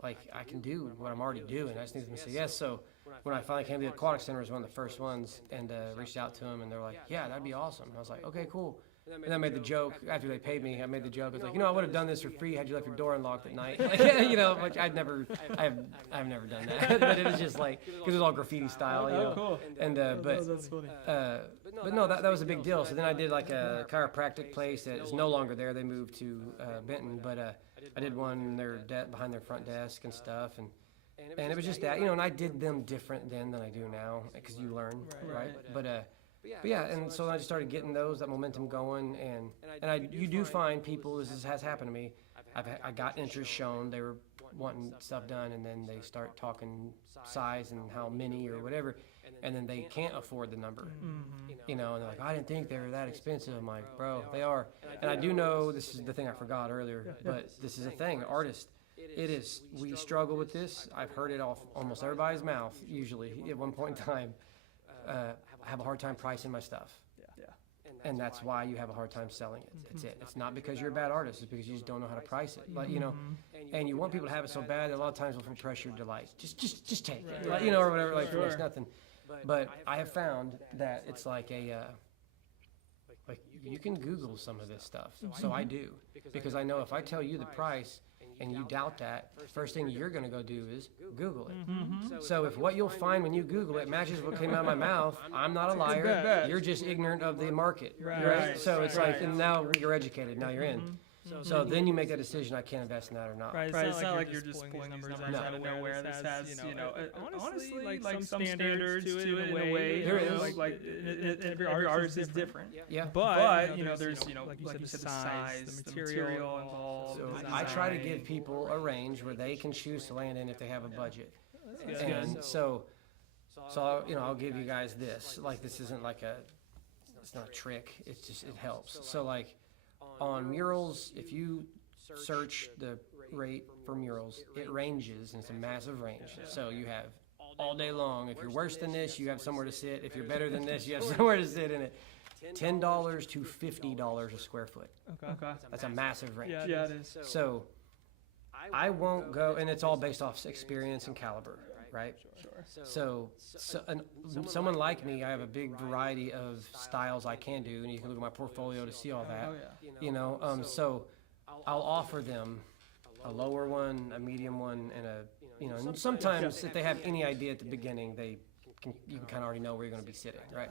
Like I can do what I'm already doing. I just need them to say yes. So when I finally came to the Aquatic Center, was one of the first ones, and reached out to them, and they're like, yeah, that'd be awesome. And I was like, okay, cool. And I made the joke after they paid me. I made the joke. I was like, I would have done this for free had you left your door unlocked at night. Like, like I've never done that. But it was just like because it was all graffiti style, Cool. And That's funny. but no, that was a big deal. So then I did like a chiropractic place that is no longer there. They moved to Benton, but I did one in their behind their front desk and stuff, and it was just that, and I did them different then than I do now because you learn, right? But yeah, and so I just started getting that momentum going, and you do find people, this has happened to me, I got interest shown, they were wanting stuff done, and then they start talking size and how many or whatever, and then they can't afford the number, and they're like, I didn't think they were that expensive. I'm like, bro, they are. And I do know, this is the thing I forgot earlier, but this is a thing, artists, it is, we struggle with this. I've heard it off almost everybody's mouth, usually, at one point in time. I have a hard time pricing my stuff. And that's why you have a hard time selling it. That's it. It's not because you're a bad artist. It's because you just don't know how to price it. Like, and you want people to have it so bad that a lot of times we'll feel pressured to like, just take it. Like, or whatever, like, it's nothing. But I have found that it's like like you can Google some of this stuff. So I do. Because I know if I tell you the price and you doubt that, first thing you're going to go do is Google it. So if what you'll find when you Google it matches what came out of my mouth, I'm not a liar. You're just ignorant of the market. Right? So it's like, and now you're educated. Now you're in. So then you make that decision, I can't invest in that or not. Right, it's not like you're just pulling numbers out of nowhere. This has, honestly, like some standards to it in a way. There is. Like every artist is different. Yeah. But, there's, like you said, the size, the material involved. So I try to give people a range where they can choose to land in if they have a budget. And so I'll give you guys this. Like, this isn't like it's not a trick. It's just, it helps. So like, on murals, if you search the rate for murals, it ranges, and it's a massive range. So you have all day long. If you're worse than this, you have somewhere to sit. If you're better than this, you have somewhere to sit in it. $10 to $50 a square foot. Okay. That's a massive range. Yeah, it is. So I won't go, and it's all based off experience and caliber, right? So someone like me, I have a big variety of styles I can do, and you can look at my portfolio to see all that. So I'll offer them a lower one, a medium one, and and sometimes if they have any idea at the beginning, you can kind of already know where you're going to be sitting, right?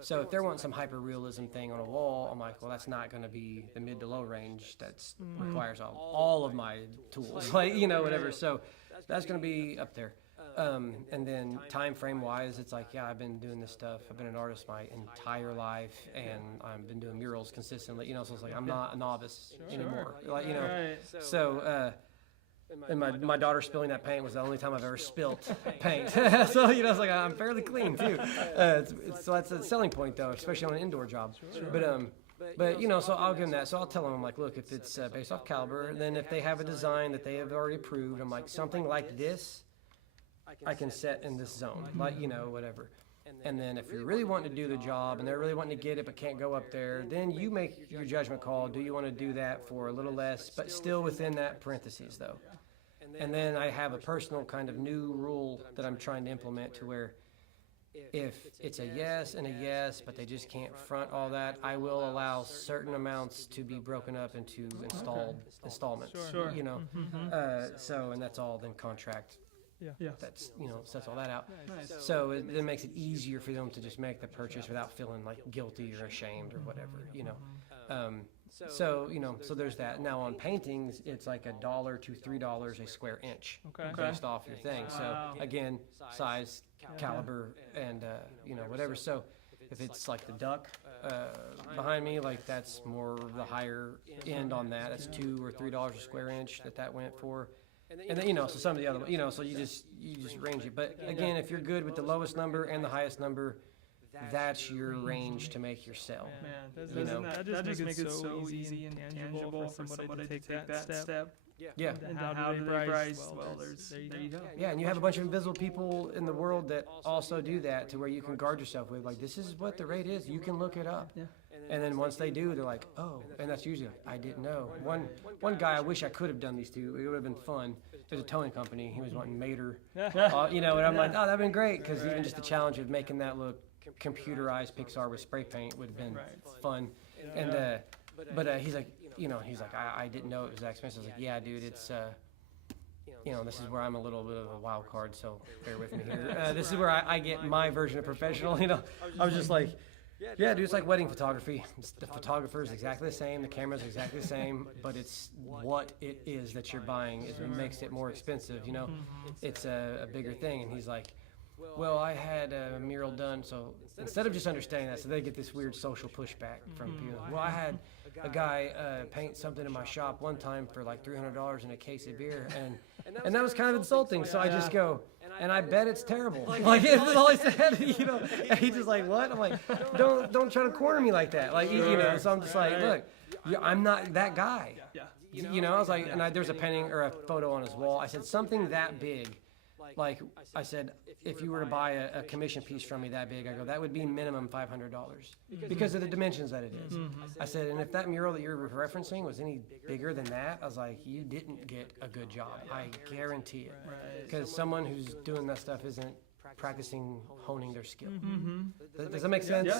So if they're wanting some hyper-realism thing on a wall, I'm like, well, that's not going to be the mid to low range. That's requires all of my tools, like, whatever. So that's going to be up there. And then time frame wise, it's like, yeah, I've been doing this stuff. I've been an artist my entire life, and I've been doing murals consistently, so it's like, I'm not a novice anymore. Like, so, And my daughter spilling that paint was the only time I've ever spilt paint. So, it's like I'm fairly clean too. So that's a selling point though, especially on an indoor job. But so I'll give them that. So I'll tell them, I'm like, look, if it's based off caliber, then if they have a design that they have already approved, I'm like, something like this, I can set in this zone, like, whatever. And then if you're really wanting to do the job and they're really wanting to get it but can't go up there, then you make your judgment call. Do you want to do that for a little less, but still within that parentheses though? And then I have a personal kind of new rule that I'm trying to implement to where if it's a yes and a yes, but they just can't front all that, I will allow certain amounts to be broken up into installments. Sure. And that's all then contract. Yeah. That's, sets all that out. Nice. So it makes it easier for them to just make the purchase without feeling like guilty or ashamed or whatever, So there's that. Now on paintings, it's like $1 to $3 a square inch based off your thing. So again, size, caliber, and whatever. So if it's like the duck behind me, like that's more the higher end on that. That's $2 or $3 a square inch that went for. And then, so some of the other, so you just range it. But again, if you're good with the lowest number and the highest number, that's your range to make your sell. Man, that just makes it so easy and tangible for somebody to take that step. Yeah. And how do they price? Well, there you go. Yeah, and you have a bunch of invisible people in the world that also do that to where you can guard yourself with, like, this is what the rate is. You can look it up. Yeah. And then once they do, they're like, oh, and that's usually, I didn't know. One guy, I wish I could have done these two. It would have been fun. There's a towing company. He was wanting Mater, and I'm like, oh, that'd been great, because even just the challenge of making that look computerized Pixar with spray paint would have been fun. And but he's like, I didn't know it was that expensive. I was like, yeah, dude, it's this is where I'm a little bit of a wild card, so bear with me here. This is where I get my version of professional. I was just like, yeah, dude, it's like wedding photography. The photographer is exactly the same, the camera's exactly the same, but it's what it is that you're buying is what makes it more expensive. It's a bigger thing. And he's like, well, I had a mural done, so instead of just understanding that, so they get this weird social pushback from people. Well, I had a guy paint something in my shop one time for like $300 in a case of beer, and that was kind of insulting. So I just go, and I bet it's terrible. Like, that's all I said. And he's just like, what? I'm like, don't try to corner me like that. Like, So I'm just like, look, I'm not that guy. I was like, and there's a painting or a photo on his wall. I said something that big. Like I said, if you were to buy a commission piece from me that big, I go, that would be minimum $500 because of the dimensions that it is. I said, and if that mural that you're referencing was any bigger than that, I was like, you didn't get a good job. I guarantee it. Because someone who's doing that stuff isn't practicing honing their skill. Does that make sense?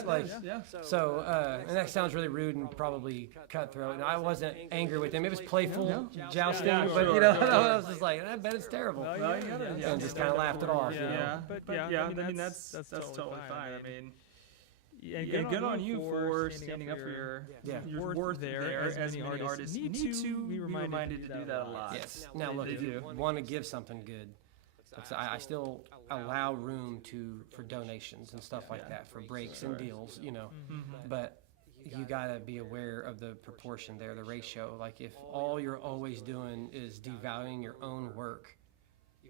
So, and that sounds really rude and probably cutthroat. And I wasn't angry with him. It was playful jousting, but I was just like, I bet it's terrible. And just kind of laughed it off. That's totally fine. I mean, and good on you for standing up for your worth there. As many artists need to be reminded to do that a lot. Yes. Now look, if you want to give something good, I still allow room for donations and stuff like that, for breaks and deals, but you gotta be aware of the proportion there, the ratio. Like, if all you're always doing is devaluing your own work,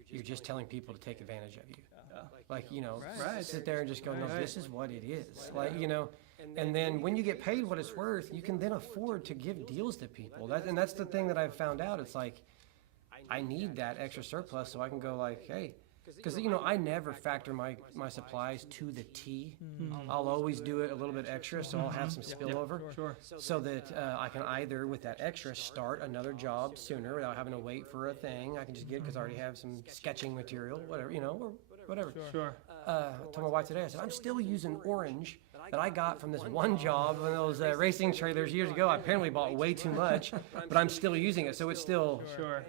you're just telling people to take advantage of you. Like, sit there and just go, no, this is what it is. Like, and then when you get paid what it's worth, you can then afford to give deals to people. And that's the thing that I've found out. It's like, I need that extra surplus so I can go like, hey, because I never factor my supplies to the T. I'll always do it a little bit extra, so I'll have some spillover, so that I can either with that extra start another job sooner without having to wait for a thing. I can just get it because I already have some sketching material, whatever, or whatever. I told my wife today, I said, I'm still using orange that I got from this one job in those racing trailers years ago. I apparently bought way too much, but I'm still using it, so it's still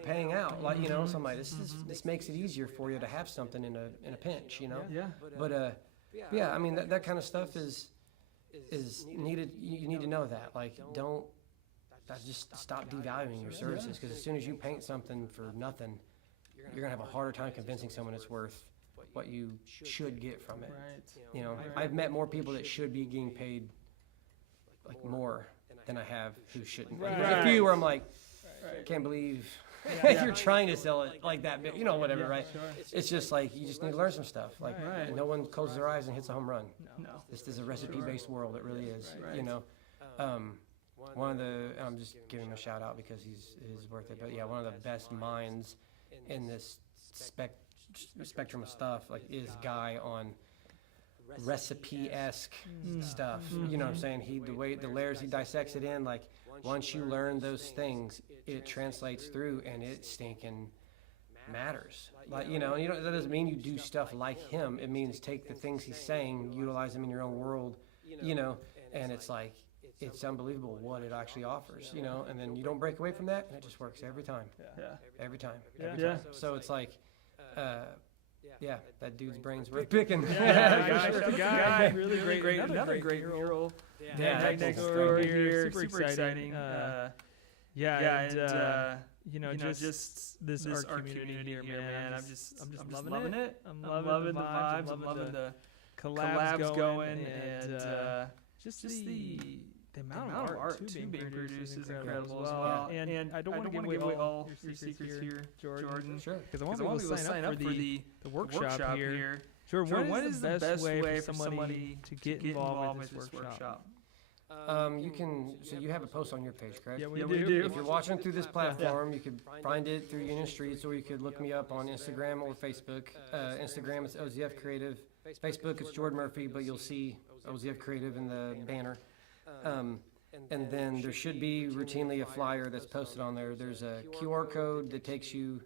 paying out. Like, so I'm like, this makes it easier for you to have something in a pinch, But I mean, that kind of stuff is needed. You need to know that. Like, just stop devaluing your services, because as soon as you paint something for nothing, you're gonna have a harder time convincing someone it's worth what you should get from it. I've met more people that should be getting paid like more than I have who shouldn't. A few where I'm like, can't believe if you're trying to sell it like that, you know, whatever, right? Sure. It's just like you just need to learn some stuff. Like Right. no one closes their eyes and hits a home run. No. This is a recipe-based world. It really is. Right. You know, one of the I'm just giving him a shout out because he's worth it. But yeah, one of the best minds in this spectrum of stuff like is Guy on recipe-esque stuff. You know what I'm saying? The layers he dissects it in, like once you learn those things, it translates through and it stinking matters. Like, you know, that doesn't mean you do stuff like him. It means take the things he's saying, utilize them in your own world, you know, and it's like, it's unbelievable what it actually offers, you know, and then you don't break away from that and it just works every time. Yeah. Every time. Yeah. So it's like, yeah, that dude's brain's worth picking. Guy, really great. Another great mural. Yeah, next cool door story. here, super exciting. You know, just this art community here, man. I'm just loving it. I'm loving the vibes. I'm loving the collabs going, and just the amount of art too being produced is incredible as well. And I don't want to give away all your secrets here, Jordan. Sure. Because I want people to sign up for the workshop here. Jordan, what is the best way for somebody to get involved with this workshop? So you have a post on your page, correct? Yeah, we do. If you're watching through this platform, you could find it through Union Streets, or you could look me up on Instagram or Facebook. Instagram is OZF Creative. Facebook it's Jordan Murphy, but you'll see OZF Creative in the banner. And then there should be routinely a flyer that's posted on there. There's a QR code that takes you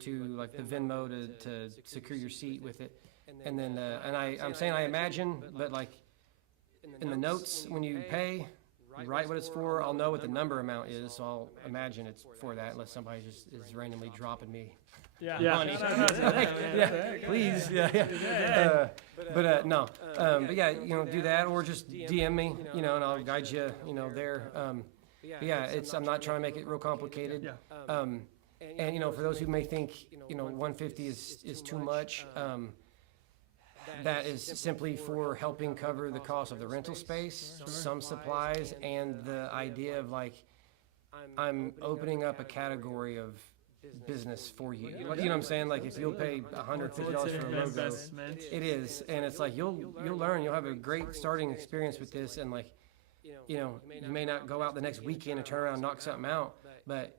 to like the Venmo to secure your seat with it. And then, I'm saying I imagine, but like in the notes when you pay, you write what it's for. I'll know what the number amount is, so I'll imagine it's for that, unless somebody just is randomly dropping me money. Please, but yeah, you know, do that or just DM me, you know, and I'll guide you, you know, there. But yeah, I'm not trying to make it real complicated. And you know, for those who may think, you know, 150 is too much. That is simply for helping cover the cost of the rental space, some supplies, and the idea of like, I'm opening up a category of business for you. You know what I'm saying? Like if you'll pay $150 for a logo, it is, and it's like you'll learn, you'll have a great starting experience with this, and like, you know, you may not go out the next weekend and turn around and knock something out, but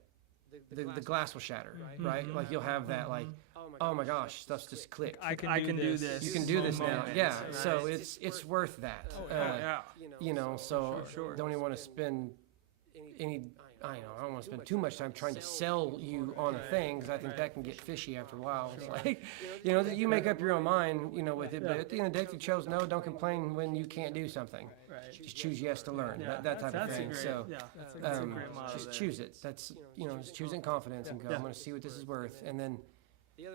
the glass will shatter, right? Like you'll have that like, oh my gosh, stuff's just clicked. I can do this. You can do this now. Yeah. So it's worth that. You know, so don't even want to spend any. I don't want to spend too much time trying to sell you on a thing, because I think that can get fishy after a while. It's like, you know, you make up your own mind, you know, with it. But at the end of the day, if you chose no, don't complain when you can't do something. Just choose yes to learn. That type of thing. So just choose it. That's, you know, just choose it in confidence and go, I'm going to see what this is worth. And then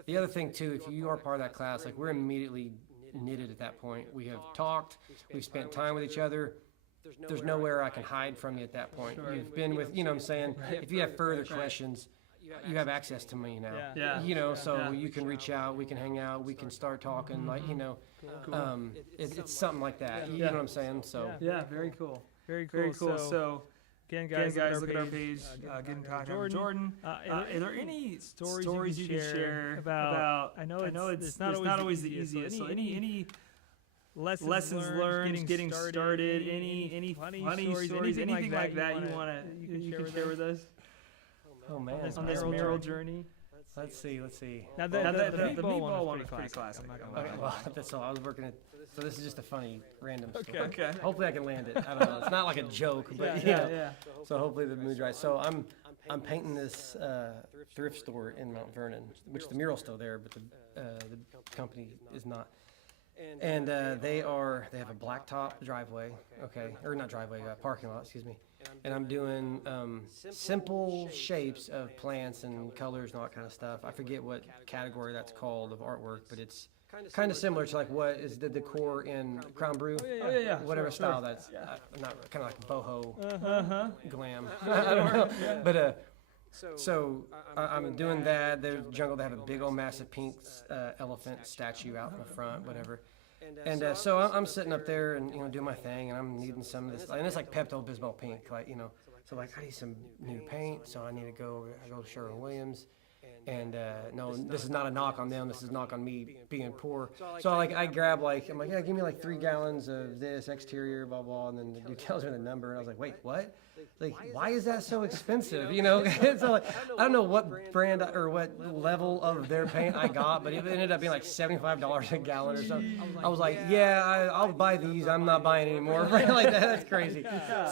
the other thing too, if you are part of that class, like we're immediately knitted at that point. We have talked. We've spent time with each other. There's nowhere I can hide from you at that point. You've been with, you know what I'm saying? If you have further questions, you have access to me now. You know, so you can reach out, we can hang out, we can start talking, like, you know, it's something like that. You know what I'm saying? So very cool. Very cool. So again, guys, look at our page. Get in contact with Jordan. Are there any stories you can share about? I know it's not always the easiest. So any lessons learned, getting started, any funny stories, anything like that you can share with us? Oh man, on this mural journey. Let's see. Now the meatball one was pretty classic. Okay, well, that's all. I was working it. So this is just a funny, random story. Okay. Hopefully I can land it. I don't know. It's not like a joke, but yeah. So hopefully the mood's right. So I'm painting this thrift store in Mount Vernon, which the mural's still there, but the company is not. And they have a blacktop driveway, or not driveway, parking lot, excuse me. And I'm doing simple shapes of plants and colors and all that kind of stuff. I forget what category that's called of artwork, but it's kind of similar to like what is the decor in Crown Brew, whatever style that's not kind of like boho glam. I don't know, but so I'm doing that. There's jungle. They have a big old massive pink elephant statue out in the front, whatever. And so I'm sitting up there and, you know, doing my thing, and I'm needing some of this, and it's like Pepto-Bismol pink, like, you know, So like, I need some new paint, so I go to Sherwin-Williams. And no, this is not a knock on them. This is a knock on me being poor. So I grab I'm like, yeah, give me like 3 gallons of this exterior, blah, blah. And then the dude tells me the number. And I was like, wait, what? Like, why is that so expensive? You know, so like, I don't know what brand or what level of their paint I got, but it ended up being like $75 a gallon or something. I was like, yeah, I'll buy these. I'm not buying anymore. Like that's crazy.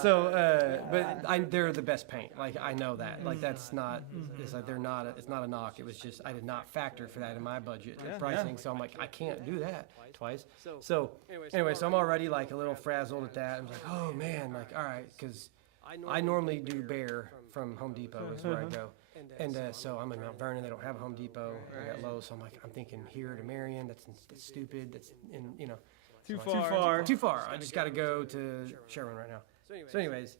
So, but they're the best paint. Like I know that. Like that's not. It's like it's not a knock. It was just I did not factor for that in my budget pricing. So I'm like, I can't do that twice. So anyway, so I'm already like a little frazzled at that. I'm like, oh man, like all right, because I normally do Bear from Home Depot is where I go. And so I'm in Mount Vernon. They don't have a Home Depot. I got Lowe's. So I'm thinking here to Marion. That's stupid. That's Too far. I just got to go to Sherwin right now. So anyways,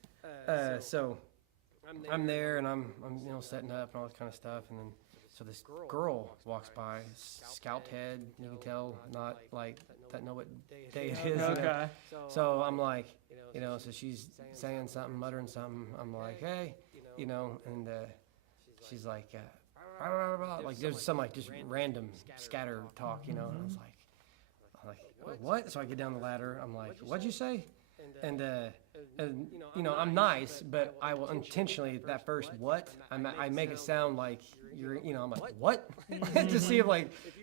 so I'm there and I'm setting up and all this kind of stuff. And then so this girl walks by, scalped head. You can tell not like doesn't know what day it is. Okay. So I'm like, so she's saying something, muttering something. I'm like, hey, and she's like, like there's some like just random scatter talk, and I was like, what? So I get down the ladder. I'm like, what'd you say? And I'm nice, but I will intentionally that first what I make it sound like I'm like what to see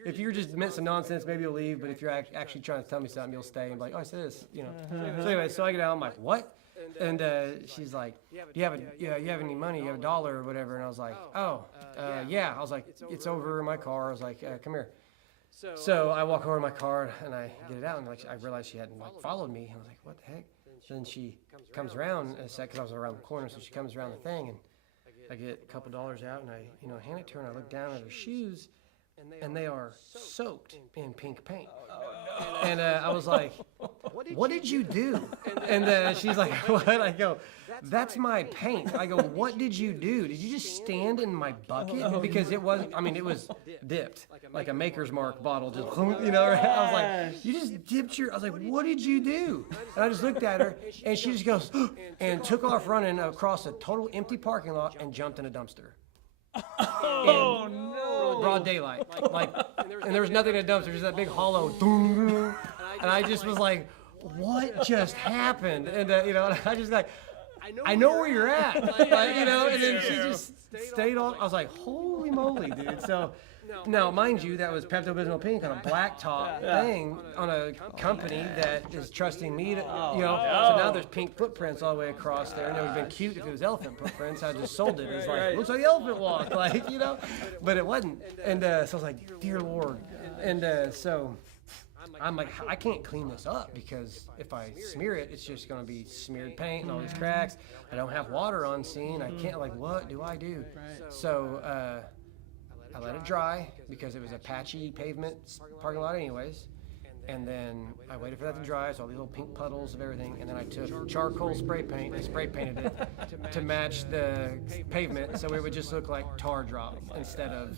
if you're just meant some nonsense, maybe you'll leave, but if you're actually trying to tell me something, you'll stay and be like, oh, I said this, So anyway, so I get out, I'm like, what? And she's like, do you have any money? You have $1 or whatever? And I was like, yeah. I was like, it's over in my car. I was like, come here. So I walk over to my car and I get it out and I realized she hadn't followed me. I was like, what the heck? So then she comes around a sec because I was around the corner. So she comes around the thing and I get a couple dollars out and I hand it to her and I look down at her shoes and they are soaked in pink paint. And I was like, what did you do? And she's like, what? I go, that's my paint. I go, what did you do? Did you just stand in my bucket? Because it was dipped, like a Maker's Mark bottle, just, I was like, you just dipped I was like, what did you do? And I just looked at her, and she just goes, and took off running across a total empty parking lot and jumped in a dumpster. Oh, no. Broad daylight. And there was nothing in the dumpster, just that big hollow. And I just was like, what just happened? And, and I just like, I know where you're at. And then she just stayed on. I was like, holy moly, dude. So now, mind you, that was Pepto-Bismol pink on a black top thing on a company that is trusting me to, So now there's pink footprints all the way across there. And it would have been cute if it was elephant footprints. I just sold it. It's like, looks like the elephant walk, but it wasn't. And so I was like, dear Lord. And so I'm like, I can't clean this up because if I smear it, it's just going to be smeared paint and all these cracks. I don't have water on scene. I can't, what do I do? So I let it dry because it was a patchy pavement parking lot anyways. And then I waited for that to dry, so all these little pink puddles of everything. And then I took charcoal spray paint and spray painted it to match the pavement so it would just look like tar drop instead of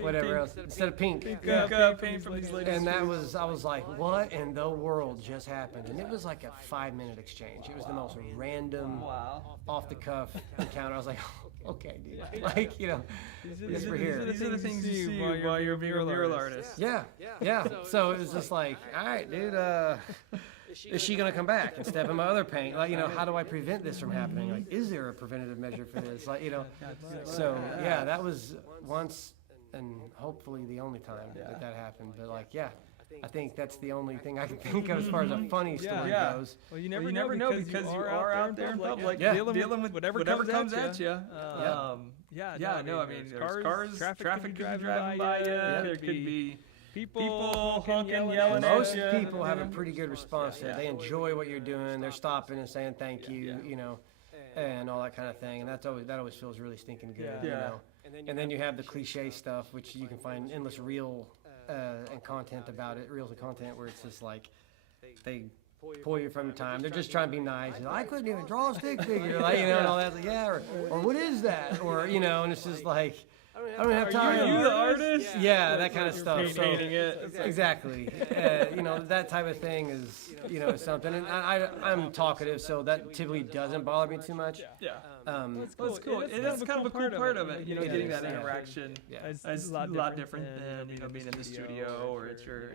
whatever else, instead of pink. Paint from these ladies. And I was like, what in the world just happened? And it was like a 5-minute exchange. It was the most random, off the cuff encounter. I was like, okay, dude. Yes, we're here. These are the things you see while you're a mural artist. Yeah. So it was just like, all right, dude, is she going to come back and step in my other paint? How do I prevent this from happening? Is there a preventative measure for this? So yeah, that was once and hopefully the only time that happened. But I think that's the only thing I can think of as far as a funny story goes. Well, you never know because you are out there in public dealing with whatever comes at you. I mean, there's cars, traffic could be driving by you. There could be people honking, yelling at you. Most people have a pretty good response to it. They enjoy what you're doing. They're stopping and saying thank you, and all that kind of thing. And that always feels really stinking good, And then you have the cliche stuff, which you can find endless reel and content about it, reels of content where it's just like they pull you from time. They're just trying to be nice. I couldn't even draw a stick figure, and all that. Or what is that? Or and it's just like, I don't have time. Are you the artist? Yeah, that kind of stuff. Painting it. Exactly. That type of thing is, something. And I'm talkative, so that typically doesn't bother me too much. Yeah. That's cool. That's kind of a cool part of it. Getting that interaction. Yeah. It's a lot different than being in the studio or it's your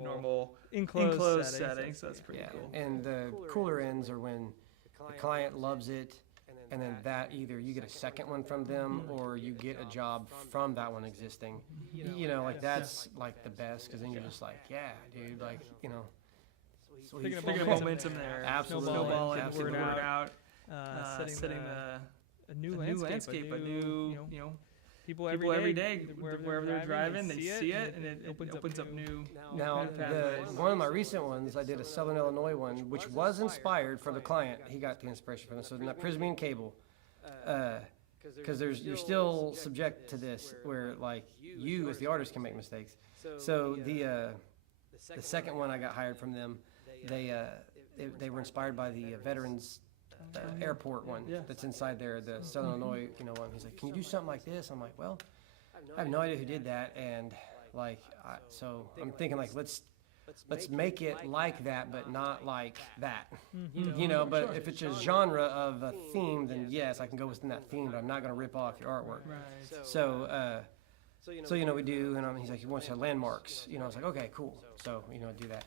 normal enclosed setting. So that's pretty cool. And the cooler ends are when the client loves it, and then that either you get a second one from them or you get a job from that one existing. That's like the best, because then you're just like, yeah, dude, like, sweet. Picking up momentum there. Absolutely. Snowballing, Absolutely. word out. Setting a new landscape, a new people every day, wherever they're driving, they see it, and it opens up new. Now, one of my recent ones, I did a Southern Illinois one, which was inspired from the client. He got the inspiration from it. So in that Prismian cable, because you're still subject to this, where like you as the artist can make mistakes. So the second one I got hired from them, they were inspired by the veterans airport one that's inside there, the Southern Illinois, one. He's like, can you do something like this? I'm like, well, I have no idea who did that, and like, so I'm thinking like, let's make it like that, but not like that, But if it's a genre of a theme, then yes, I can go within that theme, but I'm not going to rip off your artwork. Right. So we do, and he's like, he wants to have landmarks. I was like, okay, cool. So do that.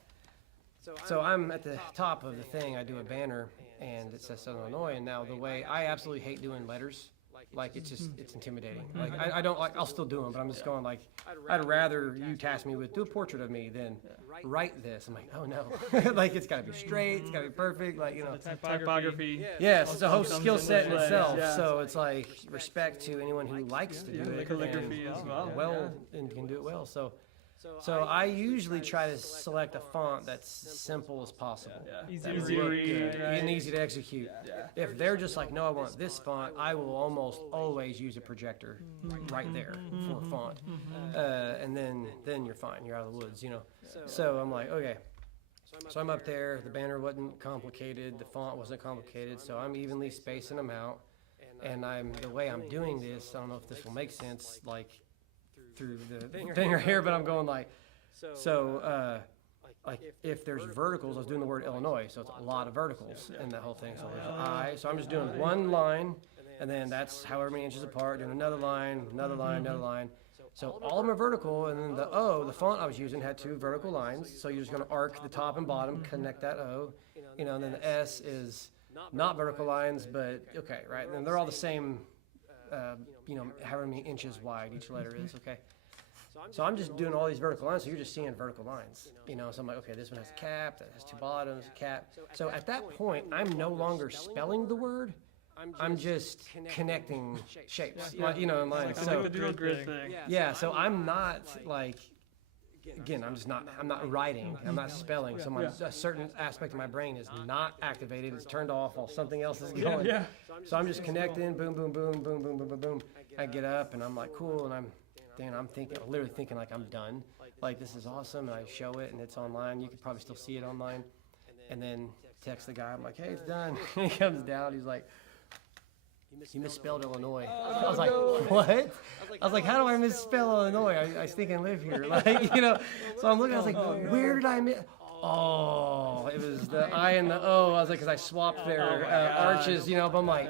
So I'm at the top of the thing. I do a banner, and it says Southern Illinois. And now the way I absolutely hate doing letters, like it's intimidating. Like I don't like. I'll still do them, but I'm just going like, I'd rather you task me with do a portrait of me than write this. I'm like, oh no, like it's got to be straight, it's got to be perfect, like Typography. Yes, it's a whole skill set in itself. So it's like respect to anyone who likes to do it. Calligraphy and, as well. And can do it well. So I usually try to select a font that's simple as possible. Yeah. That Easy to look read, good right? and easy to execute. Yeah. If they're just like, no, I want this font, I will almost always use a projector right there for a font. And then you're fine. You're out of the woods, So I'm like, okay. So I'm up there. The banner wasn't complicated. The font wasn't complicated. So I'm evenly spacing them out. And the way I'm doing this, I don't know if this will make sense, like, through the finger here, but I'm going like, like if there's verticals, I was doing the word Illinois, so it's a lot of verticals in that whole thing. So there's I, so I'm just doing one line, and then that's however many inches apart, doing another line, another line, another line. So all of them are vertical, and then the O, the font I was using had two vertical lines, so you're just going to arc the top and bottom, connect that O, and then the S is not vertical lines, but okay, right? And they're all the same, however many inches wide each letter is, okay? So I'm just doing all these vertical lines, so you're just seeing vertical lines, So I'm like, okay, this one has a cap, that has two bottoms, a cap. So at that point, I'm no longer spelling the word, I'm just connecting shapes, in line. So the dual grid thing. yeah, so I'm not like, again, I'm not writing, I'm not spelling, so a certain aspect of my brain is not activated, it's turned off while something else is going. Yeah. So I'm just connecting, boom, boom, boom, boom, boom, boom, boom, boom. I get up and I'm like, cool, and I'm literally thinking like I'm done. Like, this is awesome, and I show it, and it's online. You could probably still see it online. And then text the guy, I'm like, hey, it's done. He comes down, he's like, you misspelled Illinois. I was like, what? I was like, how do I misspell Illinois? I think I live here. So I'm looking, I was like, where did I miss? Oh, it was the I and the O. I was like, because I swapped their arches, but I'm like,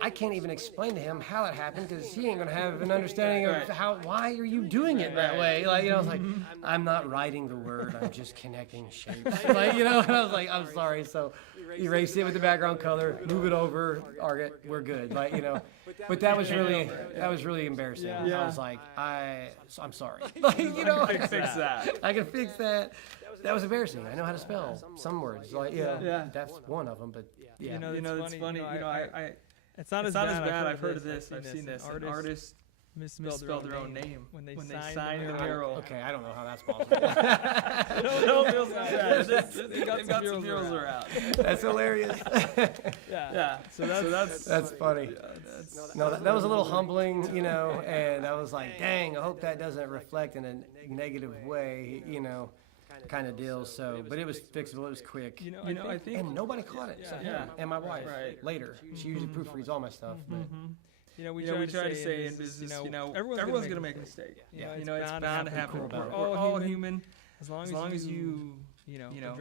I can't even explain to him how it happened, because he ain't going to have an understanding of why are you doing it that way? I was like, I'm not writing the word, I'm just connecting shapes. And I was like, I'm sorry. So erase it with the background color, move it over, arc it, we're good. But that was really embarrassing. I was like, I'm sorry. I can fix that. I can fix that. That was embarrassing. I know how to spell some words. That's one of them. But yeah, it's funny. It's not as bad. I've heard of this. I've seen this. An artist misspelled their own name when they sign the mural. Okay, I don't know how that's possible. No, they've got some murals around. That's hilarious. Yeah. So that's funny. That was a little humbling, and I was like, dang, I hope that doesn't reflect in a negative way, kind of deal. So, but it was fixable. It was quick. I think, and nobody caught it. So and my wife later. She usually proofreads all my stuff. But. we try to say in business, everyone's gonna make a mistake. It's bound to happen. We're all human. As long as you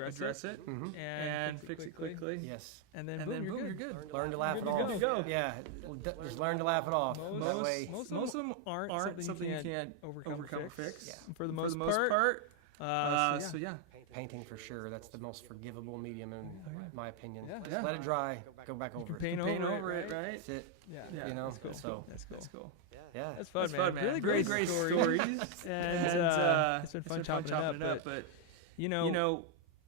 address it and fix it quickly. Yes. And then boom, you're good. Learn to laugh it off. You're good to go. Yeah, just learn to laugh it off. That way. Most of them aren't something you can't overcome or fix. Yeah. For the most part. So yeah. Painting for sure. That's the most forgivable medium in my opinion. Yeah. Just let it dry. Go back over it. Paint over it, right? That's it. Yeah. You know. That's cool. That's cool. Yeah. That's fun, man. Really great stories. And it's been fun chopping it up. But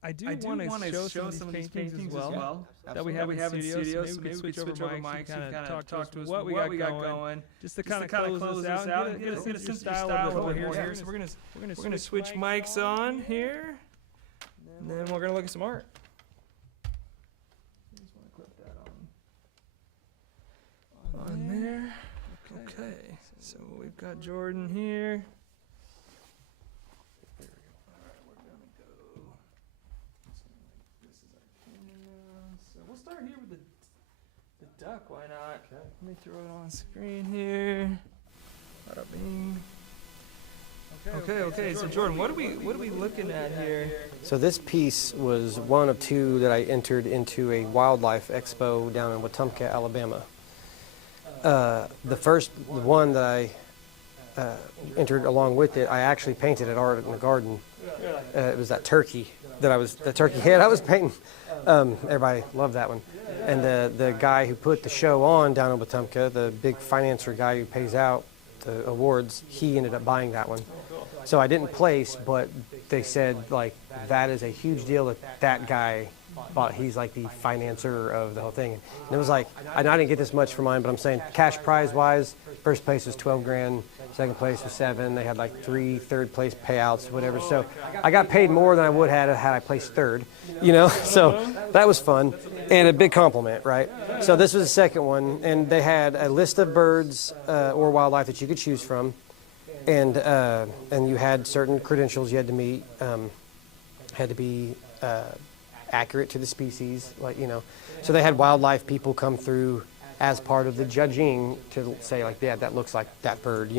I do want to show some of these paintings as well that we have in studio. So maybe we could switch over mics and kind of talk to us what we got going. Just to kind of close this out and get a sense of style a little bit more here. So we're gonna switch mics on here, and then we're gonna look at some art. Just want to clip that on there. Okay. So we've got Jordan here. We'll start here with the duck, why not? Okay. Let me throw it on screen here. Bada bing. Okay. So Jordan, what are we looking at here? So this piece was one of two that I entered into a wildlife expo down in Wetumpka, Alabama. The first one that I entered along with it, I actually painted at Art in the Garden. It was that turkey head I was painting. Everybody loved that one. And the guy who put the show on down in Wetumpka, the big financer guy who pays out the awards, he ended up buying that one. So I didn't place, but they said, like, that is a huge deal that guy bought. He's like the financer of the whole thing. And it was like, I didn't get this much for mine, but I'm saying cash prize wise, first place was 12 grand, second place was 7. They had like 3 third place payouts, whatever. So I got paid more than I would have had I placed third, so that was fun and a big compliment, right? So this was the second one, and they had a list of birds or wildlife that you could choose from, and you had certain credentials you had to meet, had to be accurate to the species, so they had wildlife people come through as part of the judging to say, like, yeah, that looks like that bird,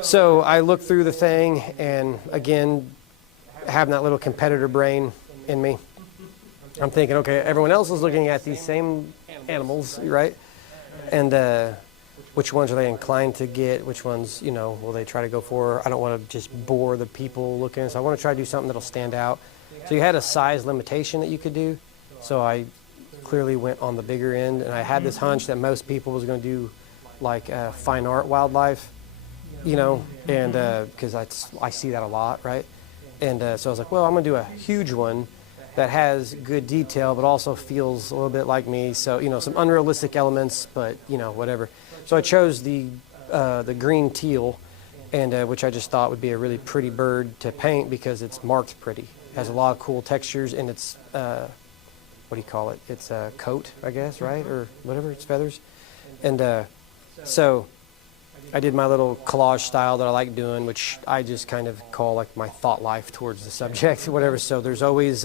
So I looked through the thing, and again, having that little competitor brain in me, I'm thinking, okay, everyone else is looking at these same animals, right? And which ones are they inclined to get? Which ones, will they try to go for? I don't want to just bore the people looking, so I want to try to do something that'll stand out. So you had a size limitation that you could do, so I clearly went on the bigger end, and I had this hunch that most people was going to do like fine art wildlife, and because I see that a lot, right? And so I was like, well, I'm going to do a huge one that has good detail but also feels a little bit like me, so some unrealistic elements, but whatever. So I chose the green teal, and which I just thought would be a really pretty bird to paint because it's marked pretty. It has a lot of cool textures, and it's what do you call it? It's a coat, I guess, right? Or whatever, it's feathers. And so I did my little collage style that I like doing, which I just kind of call like my thought life towards the subject, whatever. So there's always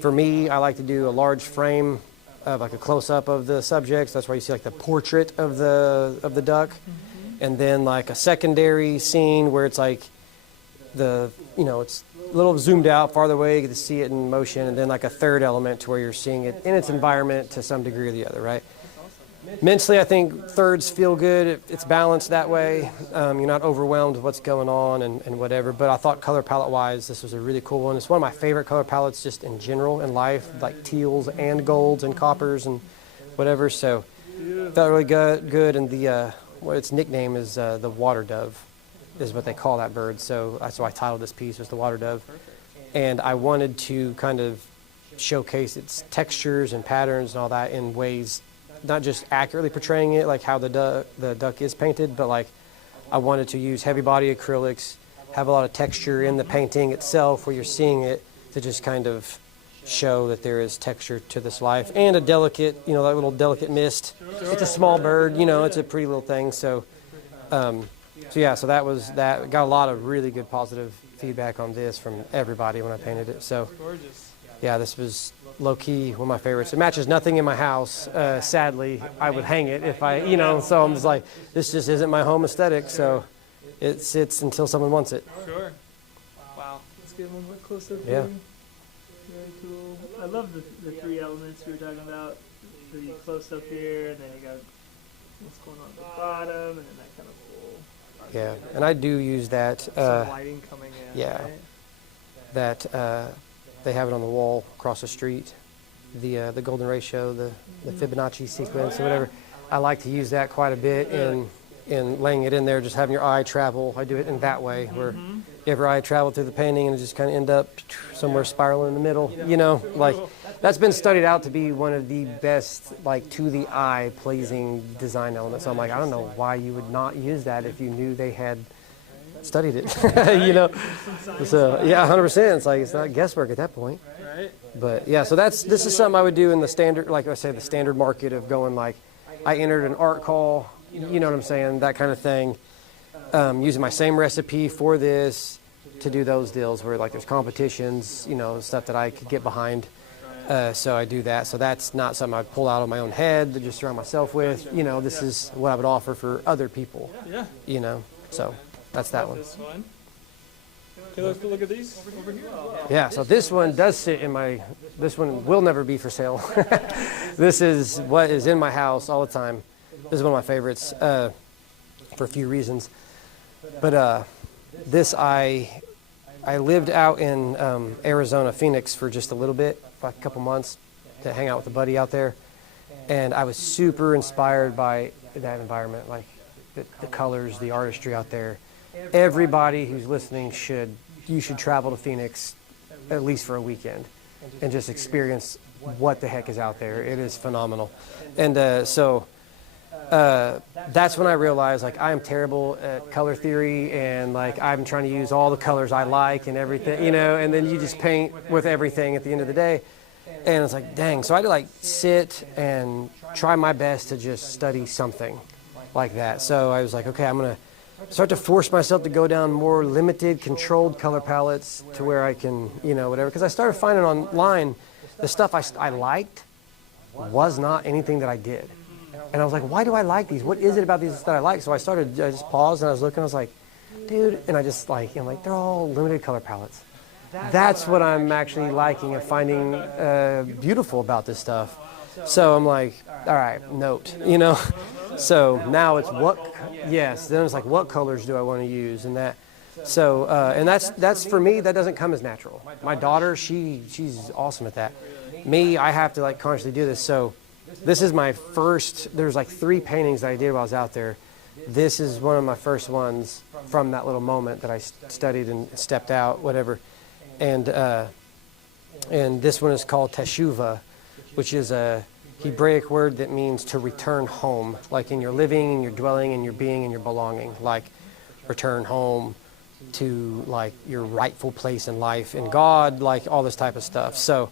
for me, I like to do a large frame of like a close-up of the subjects. That's why you see like the portrait of the duck. And then like a secondary scene where it's like it's a little zoomed out farther away, you get to see it in motion, and then like a third element to where you're seeing it in its environment to some degree or the other, right? Mentally, I think thirds feel good. It's balanced that way. You're not overwhelmed with what's going on and whatever, but I thought color palette-wise, this was a really cool one. It's one of my favorite color palettes just in general in life, like teals and golds and coppers and whatever, so felt really good, and what its nickname is the water dove, is what they call that bird. So that's why I titled this piece was the water dove. And I wanted to kind of showcase its textures and patterns and all that in ways, not just accurately portraying it like how the duck is painted, but like I wanted to use heavy body acrylics, have a lot of texture in the painting itself where you're seeing it, to just kind of show that there is texture to this life, and a delicate, that little delicate mist. It's a small bird, it's a pretty little thing. So so that was that. Got a lot of really good positive feedback on this from everybody when I painted it. So Gorgeous. yeah, this was low-key one of my favorites. It matches nothing in my house. Sadly, I would hang it if I, so I'm just like, this just isn't my home aesthetic, so it sits until someone wants it. Sure. Wow. Let's get one more close-up Yeah. here. Very cool. I love the three elements we were talking about. The close-up here, and then you got what's going on at the bottom, and then that kind of cool. Yeah, and I do use that. Some lighting coming in. Yeah. Right? That they have it on the wall across the street, the golden ratio, the Fibonacci sequence or whatever. I like to use that quite a bit in laying it in there, just having your eye travel. I do it in that way, where you have your eye travel through the painting and it just kind of end up somewhere spiraling in the middle. Like that's been studied out to be one of the best, like to the eye pleasing design elements. So I'm like, I don't know why you would not use that if you knew they had studied it, So yeah, 100%. It's like it's not guesswork at that point. Right. But yeah, so this is something I would do in the standard, like I say, the standard market of going like, I entered an art call, you know what I'm saying, that kind of thing. Using my same recipe for this to do those deals where like there's competitions, stuff that I could get behind. So I do that. So that's not something I pull out of my own head to just surround myself with. This is what I would offer for other people. Yeah. So that's that one. This one. Okay, let's look at these over here. Yeah, so this one does sit in this one will never be for sale. This is what is in my house all the time. This is one of my favorites for a few reasons. But this, I lived out in Arizona, Phoenix for just a little bit, like a couple months to hang out with a buddy out there. And I was super inspired by that environment, like the colors, the artistry out there. Everybody who's listening you should travel to Phoenix at least for a weekend and just experience what the heck is out there. It is phenomenal. And so that's when I realized like I am terrible at color theory and like I'm trying to use all the colors I like and everything, and then you just paint with everything at the end of the day. And it's like, dang. So I had to like sit and try my best to just study something like that. So I was like, okay, I'm going to start to force myself to go down more limited, controlled color palettes to where I can, whatever. Because I started finding online the stuff I liked was not anything that I did. And I was like, why do I like these? What is it about these that I like? So I just paused and I was looking, I was like, dude, and I'm like, they're all limited color palettes. That's what I'm actually liking and finding beautiful about this stuff. So I'm like, all right, note, So now it's then it's like, what colors do I want to use and that. So, and that's for me, that doesn't come as natural. My daughter, she's awesome at that. Me, I have to like consciously do this. So this is my first, there's like 3 paintings that I did while I was out there. This is one of my first ones from that little moment that I studied and stepped out, whatever. And this one is called Teshuvah, which is a Hebraic word that means to return home, like in your living, in your dwelling, in your being, in your belonging, like return home to like your rightful place in life, in God, like all this type of stuff. So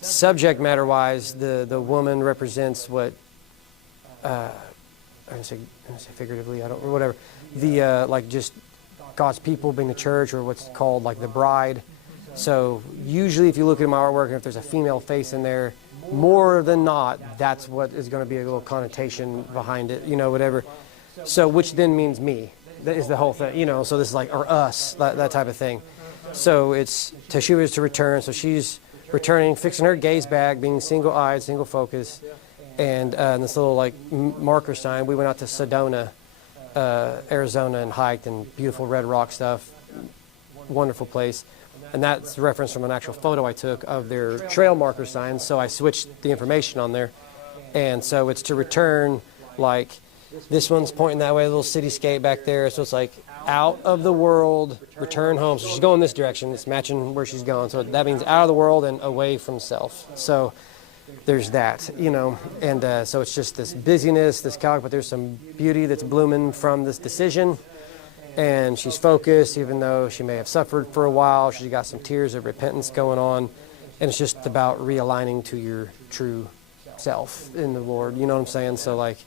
subject matter wise, the woman represents what, I'm gonna say figuratively, or whatever, the like just God's people being the church, or what's called like the bride. So usually if you look at my artwork and if there's a female face in there, more than not, that's what is going to be a little connotation behind it, whatever. So which then means me. That is the whole thing, so this is like, or us, that type of thing. So it's, Teshuvah is to return. So she's returning, fixing her gaze back, being single-eyed, single-focused. And this little like marker sign, we went out to Sedona, Arizona, and hiked, and beautiful red rock stuff, wonderful place. And that's a reference from an actual photo I took of their trail marker signs. So I switched the information on there. And so it's to return, like this one's pointing that way, a little cityscape back there. So it's like out of the world, return home. So she's going this direction. It's matching where she's going. So that means out of the world and away from self. So there's that, and so it's just this busyness, this calc, but there's some beauty that's blooming from this decision. And she's focused, even though she may have suffered for a while. She's got some tears of repentance going on. And it's just about realigning to your true self in the Lord. You know what I'm saying? So, like,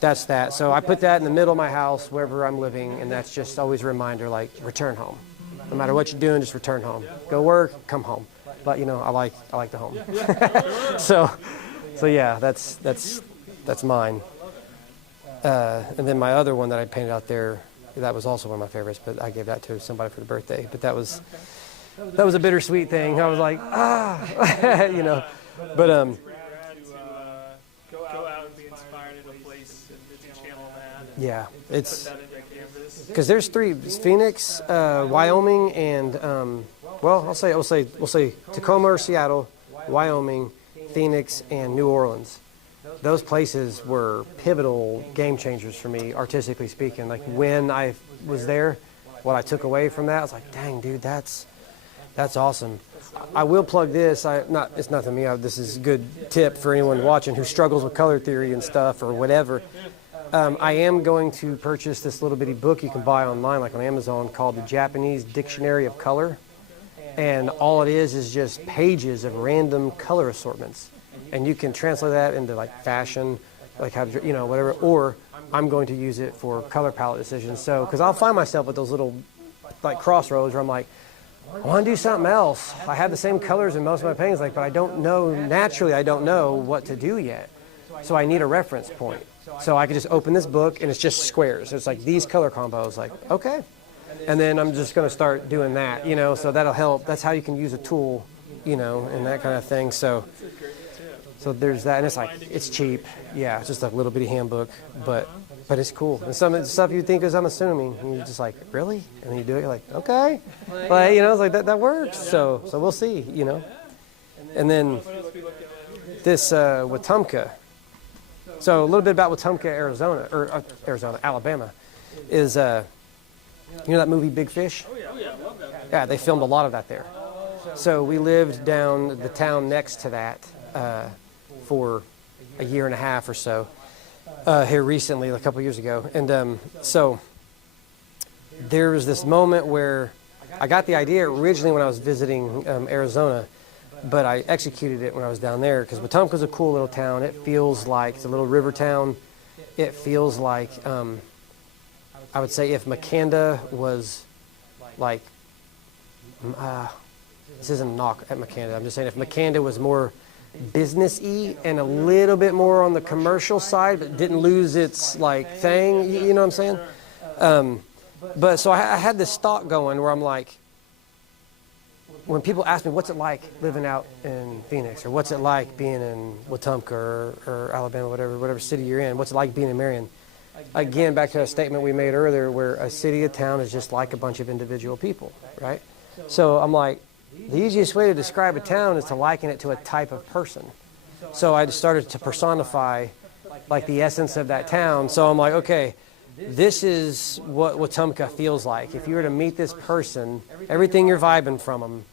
that's that. So I put that in the middle of my house, wherever I'm living. And that's just always a reminder, like, return home. No matter what you're doing, just return home. Go work, come home. but I like the home. So yeah, that's mine. And then my other one that I painted out there, that was also one of my favorites, but I gave that to somebody for the birthday. But that was a bittersweet thing. I was like, but Go out and be inspired in a place and channel that. yeah, it's Put that into canvas. because there's three: it's Phoenix, Wyoming, and well, we'll say Tacoma or Seattle, Wyoming, Phoenix, and New Orleans. Those places were pivotal game changers for me, artistically speaking. Like when I was there, what I took away from that, I was like, dang, dude, that's awesome. I will plug this. It's nothing me. This is a good tip for anyone watching who struggles with color theory and stuff or whatever. I am going to purchase this little bitty book you can buy online, like on Amazon, called the Japanese Dictionary of Color. And all it is just pages of random color assortments. And you can translate that into like fashion, like how, whatever, or I'm going to use it for color palette decisions. So, because I'll find myself at those little like crossroads where I'm like, I want to do something else. I have the same colors in most of my paintings, but I don't know what to do yet. So I need a reference point. So I could just open this book and it's just squares. It's like these color combos, like, okay. And then I'm just going to start doing that, so that'll help. That's how you can use a tool, and that kind of thing. So there's that. And it's cheap. Yeah, it's just a little bitty handbook, but it's cool. And some of the stuff you think is unassuming, and you're just like, really? And then you do it, you're like, okay. But, it's like, that works. So we'll see, And then this Wetumpka. So a little bit about Wetumpka, Alabama, is, that movie Big Fish? Yeah, they filmed a lot of that there. So we lived down the town next to that for a year and a half or so. Here recently, a couple years ago. And so there was this moment where I got the idea originally when I was visiting Arizona, but I executed it when I was down there because Wetumpka's a cool little town. It feels like it's a little river town. It feels like, I would say if Makanda was like, this isn't a knock at Makanda. I'm just saying if Makanda was more business-y and a little bit more on the commercial side, but didn't lose its like thing, you know what I'm saying? But so I had this thought going where I'm like, when people ask me, what's it like living out in Phoenix, or what's it like being in Wetumpka or Alabama, whatever city you're in, what's it like being in Marion? Again, back to a statement we made earlier where a city, a town is just like a bunch of individual people, right? So I'm like, the easiest way to describe a town is to liken it to a type of person. So I just started to personify like the essence of that town. So I'm like, okay, this is what Wetumpka feels like. If you were to meet this person, everything you're vibing from them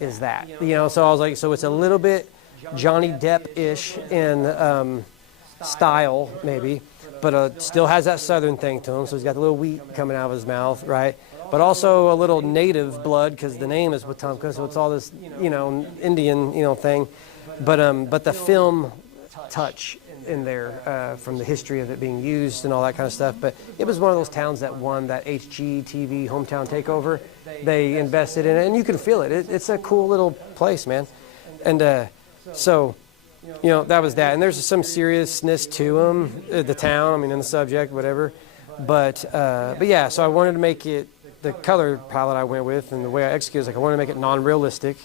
is that. So I was like, so it's a little bit Johnny Depp-ish in style, maybe, but still has that southern thing to him. So he's got the little wheat coming out of his mouth, right? But also a little native blood because the name is Wetumpka, so it's all this, Indian, thing. But the film touch in there from the history of it being used and all that kind of stuff. But it was one of those towns that won that HGTV hometown takeover. They invested in it, and you can feel it. It's a cool little place, man. And so, that was that. And there's some seriousness to them, the town, in the subject, whatever. But yeah, so I wanted to make it, the color palette I went with and the way I executed is like I want to make it non-realistic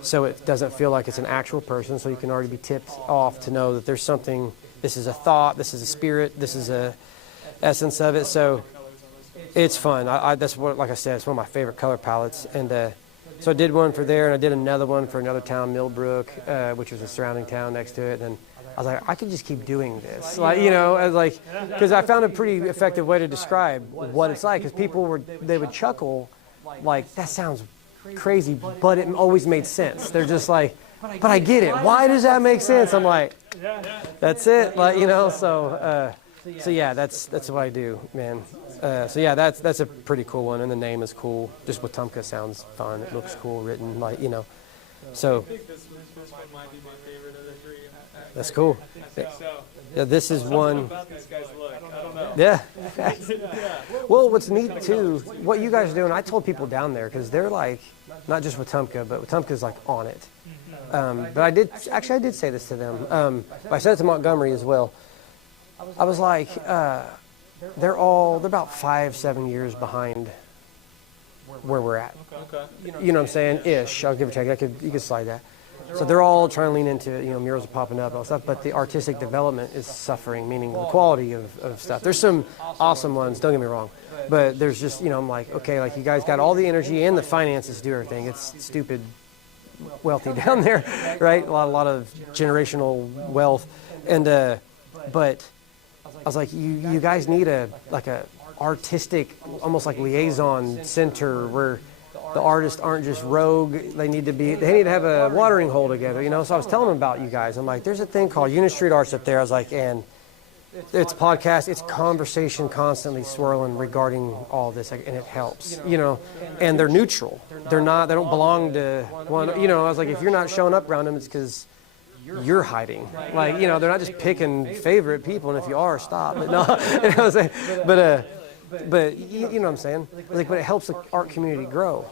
so it doesn't feel like it's an actual person, so you can already be tipped off to know that there's something, this is a thought, this is a spirit, this is a essence of it. So it's fun. That's what, like I said, it's one of my favorite color palettes. And so I did one for there, and I did another one for another town, Millbrook, which was a surrounding town next to it. And I was like, I could just keep doing this, because I found a pretty effective way to describe what it's like. Because people they would chuckle, like that sounds crazy, but it always made sense. They're just like, but I get it. Why does that make sense? I'm like, that's it, So yeah, that's what I do, man. So yeah, that's a pretty cool one, and the name is cool. Just Wetumpka sounds fun. It looks cool written, So. I think this one might be my favorite of the three. That's cool. I think so. Yeah, this is one. About this guy's look, I don't know. Yeah. Well, what's neat too, what you guys are doing, I told people down there, because they're like, not just Wetumpka, but Wetumpka's like on it. But I did say this to them. I said it to Montgomery as well. I was like, they're about 5-7 years behind where we're at. You know what I'm saying? Ish. I'll give or take. You could slide that. So they're all trying to lean into, murals are popping up and all stuff, but the artistic development is suffering, meaning the quality of stuff. There's some awesome ones, don't get me wrong, but there's just, I'm like, okay, like you guys got all the energy and the finances to do everything. It's stupid wealthy down there, right? A lot of generational wealth. And, but I was like, you guys need a artistic, almost like liaison center where the artists aren't just rogue. They need to have a watering hole together, So I was telling them about you guys. I'm like, there's a thing called Union Street Arts up there. I was like, and it's podcast, it's conversation constantly swirling regarding all this, and it helps, and they're neutral. They don't belong to one, I was like, if you're not showing up around them, it's because you're hiding. Like, they're not just picking favorite people, and if you are, stop. But no, but you know what I'm saying? Like, but it helps the art community grow,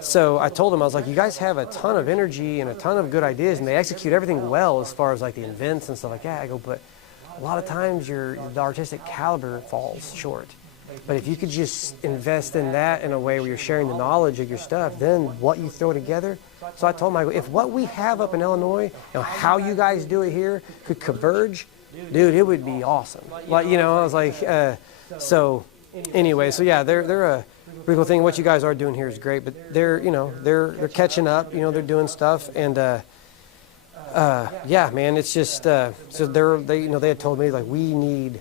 So I told them, I was like, you guys have a ton of energy and a ton of good ideas, and they execute everything well as far as like the events and stuff like that. I go, but a lot of times the artistic caliber falls short. But if you could just invest in that in a way where you're sharing the knowledge of your stuff, then what you throw together. So I told them, if what we have up in Illinois, how you guys do it here could converge, dude, it would be awesome. Like, I was like, so anyway, so yeah, they're a pretty cool thing. What you guys are doing here is great, but they're catching up, they're doing stuff, and yeah, man, it's just so they had told me, like, we need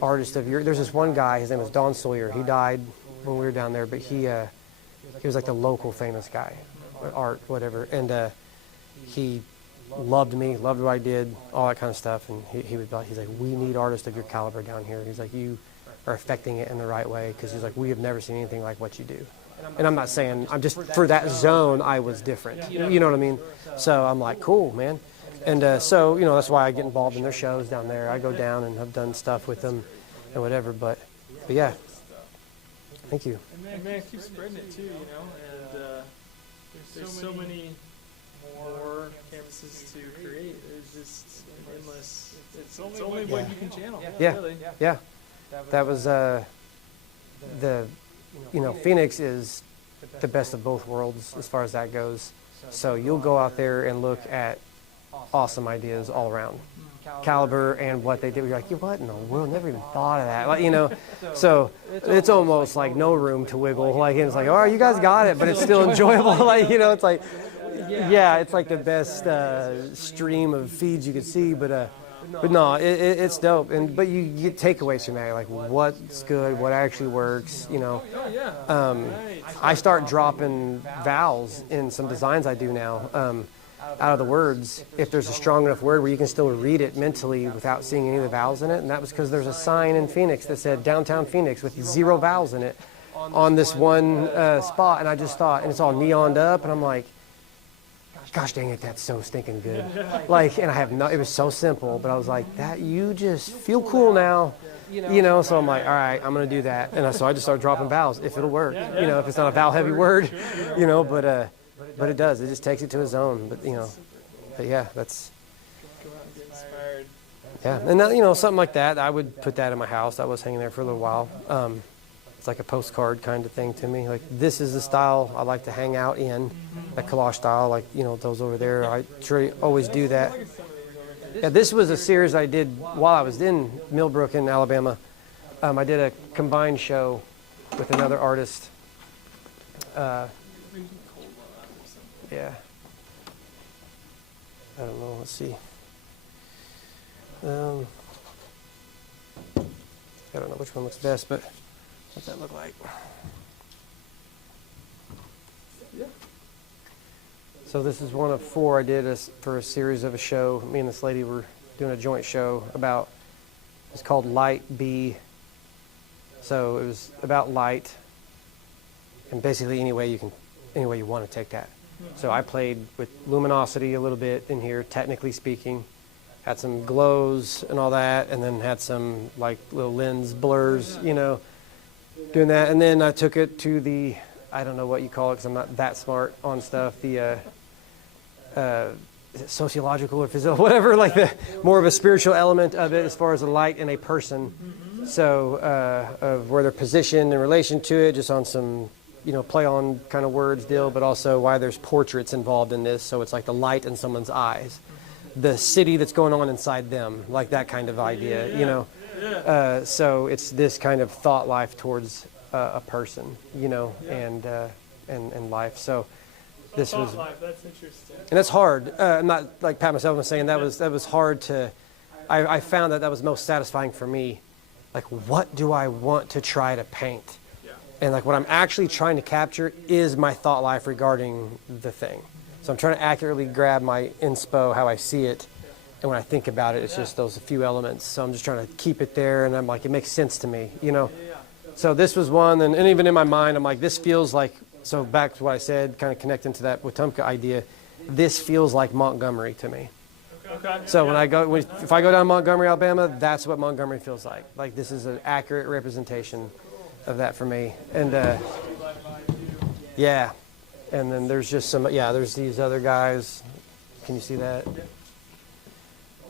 artists of your. There's this one guy, his name was Don Sawyer. He died when we were down there, but he was like the local famous guy, art, whatever, and he loved me, loved what I did, all that kind of stuff, and he's like, we need artists of your caliber down here. He's like, you are affecting it in the right way, because he's like, we have never seen anything like what you do. And I'm not saying, I'm just, for that zone, I was different. You know what I mean? So I'm like, cool, man. And so, that's why I get involved in their shows down there. I go down and have done stuff with them and whatever. But yeah, thank you. And man, keep spreading it too, and there's so many more canvases to create. There's just endless. It's only what you can channel. Yeah, really. Yeah. That was Phoenix is the best of both worlds as far as that goes. So you'll go out there and look at awesome ideas all around. Caliber and what they did. You're like, what in the world? Never even thought of that. Like, so it's almost like no room to wiggle. Like, and it's like, all right, you guys got it, but it's still enjoyable. Like, it's like, yeah, it's like the best stream of feeds you could see, but no, it's dope. But you get takeaways from that, like what's good, what actually works. I start dropping vowels in some designs I do now. Out of the words, if there's a strong enough word where you can still read it mentally without seeing any of the vowels in it. And that was because there's a sign in Phoenix that said downtown Phoenix with 0 vowels in it on this one spot. And I just thought, and it's all neoned up, and I'm like, gosh dang it, that's so stinking good. Like, and it was so simple, but I was like, that, you just feel cool now. So I'm like, all right, I'm going to do that. And so I just started dropping vowels, if it'll work. If it's not a vowel heavy word, but it does. It just takes it to a zone. But yeah, that's. Yeah, and that, something like that, I would put that in my house. That was hanging there for a little while. It's like a postcard kind of thing to me. Like, this is the style I like to hang out in, that collage style. Like, those over there. I always do that. Yeah, this was a series I did while I was in Millbrook in Alabama. I did a combined show with another artist. Yeah. I don't know. Let's see. I don't know which one looks best, but what's that look like? Yeah. So this is one of 4 I did for a series of a show. Me and this lady were doing a joint show about. It's called Light B. So it was about light, and basically any way you want to take that. So I played with luminosity a little bit in here, technically speaking. Had some glows and all that, and then had some like little lens blurs, doing that. And then I took it to the I don't know what you call it because I'm not that smart on stuff. The is it sociological or physical, whatever, like the more of a spiritual element of it as far as a light in a person. So of where they're positioned in relation to it, just on some, play on kind of words deal, but also why there's portraits involved in this. So it's like the light in someone's eyes, the city that's going on inside them, like that kind of idea, so it's this kind of thought life towards a person, and life. So this was, that's interesting. and that's hard. I'm not like pat myself on saying that was hard to. I found that was most satisfying for me. Like, what do I want to try to paint? Yeah. And like what I'm actually trying to capture is my thought life regarding the thing. So I'm trying to accurately grab my inspo, how I see it, and when I think about it, it's just those few elements. So I'm just trying to keep it there, and I'm like, it makes sense to me, So this was one, and even in my mind, I'm like, this feels like. So back to what I said, kind of connecting to that Wetumpka idea, this feels like Montgomery to me. Okay. So if I go down Montgomery, Alabama, that's what Montgomery feels like. Like this is an accurate representation of that for me. And yeah, and then there's just there's these other guys. Can you see that?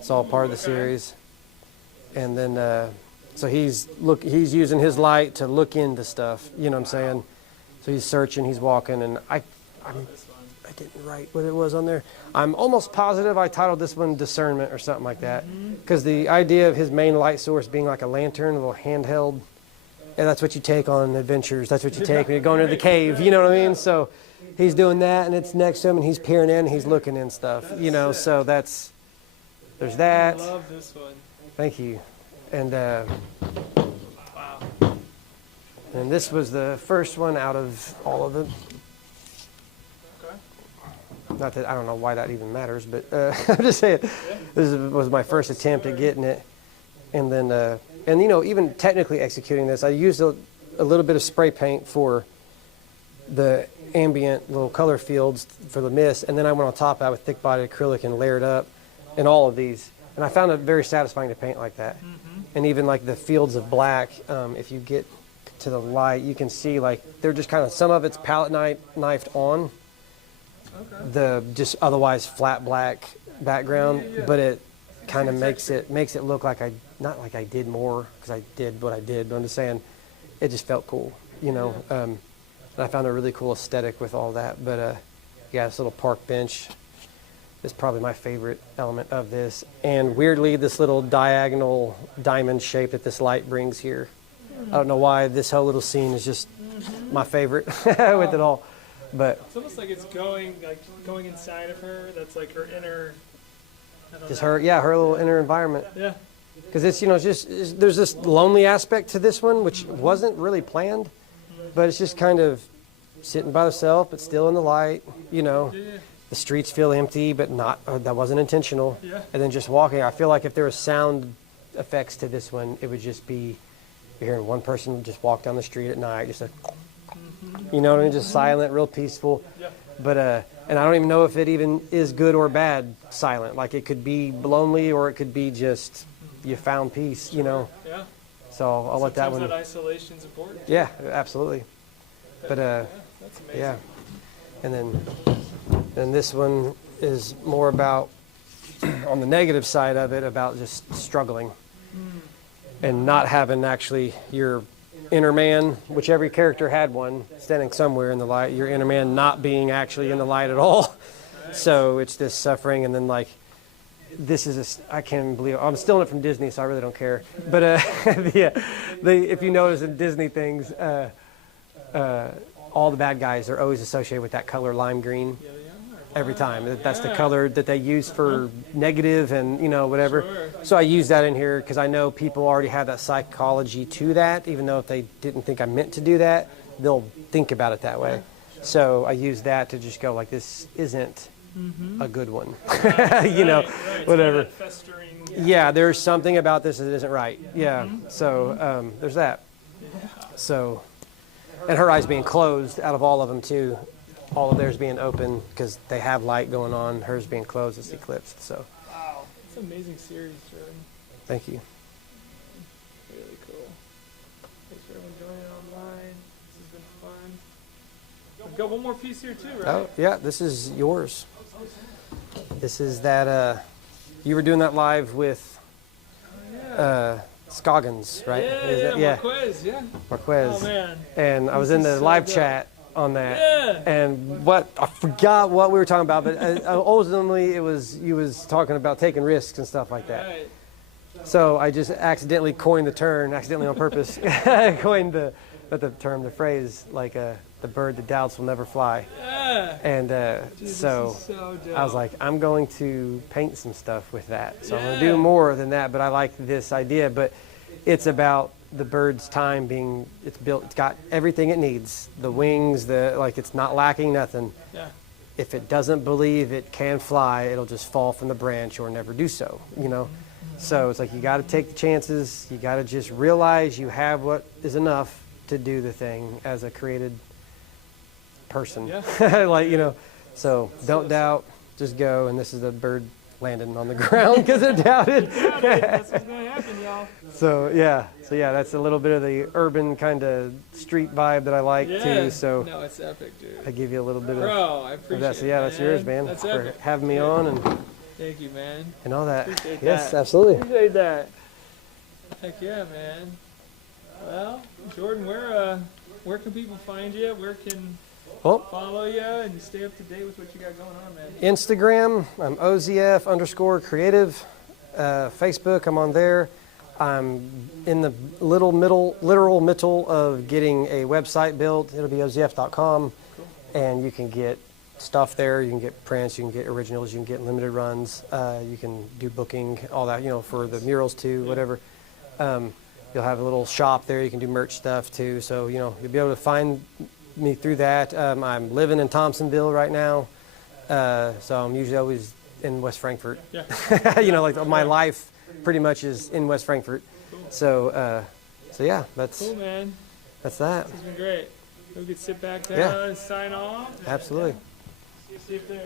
It's all part of the series. And then so he's using his light to look into stuff. You know what I'm saying? So he's searching, he's walking, and I didn't write what it was on there. I'm almost positive I titled this one Discernment or something like that. Because the idea of his main light source being like a lantern, a little handheld, and that's what you take on adventures. That's what you take when you're going to the cave, you know what I mean? So he's doing that, and it's next to him, and he's peering in, and he's looking in stuff, so there's that. I love this one. Thank you. And and this was the first one out of all of them. Okay. Not that I don't know why that even matters, but I'm just saying this was my first attempt at getting it. And then, even technically executing this, I used a little bit of spray paint for the ambient little color fields for the mist, and then I went on top of that with thick-bodied acrylic and layered up in all of these. And I found it very satisfying to paint like that. And even like the fields of black, if you get to the light, you can see like they're just kind of, some of it's palette knifed on the just otherwise flat black background, but it kind of makes it look like not like I did more because I did what I did, but I'm just saying it just felt cool, and I found a really cool aesthetic with all that. But this little park bench is probably my favorite element of this, and weirdly this little diagonal diamond shape that this light brings here. I don't know why this whole little scene is just my favorite with it all, but it's almost like it's going inside of her. That's like her inner. Just her little inner environment. Yeah. Because there's this lonely aspect to this one, which wasn't really planned, but it's just kind of sitting by herself, but still in the light. The streets feel empty, but that wasn't intentional. Yeah. And then just walking, I feel like if there was sound effects to this one, it would just be you're hearing one person just walk down the street at night, just just silent, real peaceful. Yeah. But and I don't even know if it even is good or bad silent. Like it could be lonely, or it could be just you found peace. Yeah. So I'll let that one. That isolation's important. Yeah, absolutely. But that's amazing. yeah, and then this one is more about on the negative side of it, about just struggling and not having actually your inner man, which every character had one, standing somewhere in the light, your inner man not being actually in the light at all. So it's this suffering, and then like this is I can't believe I'm stealing it from Disney, so I really don't care. But if you notice in Disney things, all the bad guys are always associated with that color lime green. Every time. That's the color that they use for negative and, whatever. Sure. So I use that in here because I know people already have that psychology to that. Even though if they didn't think I meant to do that, they'll think about it that way. So I use that to just go like, this isn't a good one. Whatever. Yeah, there's something about this that isn't right. Yeah. So there's that. So, and her eyes being closed out of all of them too. All of theirs being open because they have light going on. Hers being closed is eclipsed. So. Wow, it's an amazing series, Jordan. Thank you. Really cool. Thanks for everyone joining online. This has been fun. got one more piece here too, right? Oh, yeah, this is yours. This is that, you were doing that live with Scoggins, right? Yeah, Marquez, yeah. Marquez. Oh, man. And I was in the so live dope. chat on that. Yeah. And I forgot what we were talking about, but ultimately you was talking about taking risks and stuff like that. Right. So I just accidentally coined the term, accidentally on purpose, coined the phrase, like the bird that doubts will never fly. Yeah. And Dude, so this is so dope. I was like, I'm going to paint some stuff with that. So I'm going to Yeah. do more than that, but I like this idea. But it's about the bird's time being, it's built, it's got everything it needs. The wings, it's not lacking nothing. Yeah. If it doesn't believe it can fly, it'll just fall from the branch or never do so, you know? So it's like, you got to take the chances. You got to just realize you have what is enough to do the thing as a created person. Yeah. So don't doubt, just go. And this is the bird landing on the ground because it doubted. That's what's going to happen, y'all. So yeah, that's a little bit of the urban kind of street vibe that I like too. So No, it's epic, dude. I give you a little bit Bro, I of appreciate that. So yeah, that's yours, man, That's for epic. having me on Thank you, man. and all that. Appreciate Yes, that. absolutely. Appreciate that. Heck yeah, man. Well, Jordan, where can people find you? Where can Well, follow you and stay up to date with what you got going on, man? Instagram, I'm OZF_creative. Facebook, I'm on there. I'm in the literal middle of getting a website built. It'll be OZF.com, and you can get stuff there. You can get prints, you can get originals, you can get limited runs. You can do booking, all that, for the murals too, whatever. You'll have a little shop there. You can do merch stuff too. So, you'll be able to find me through that. I'm living in Thompsonville right now. So I'm usually always in West Frankfort. Yeah. My life pretty much is in West Frankfurt. So yeah, that's Cool, man. that's that. This has been great. We could sit back down Yeah. and sign off. Absolutely. See if there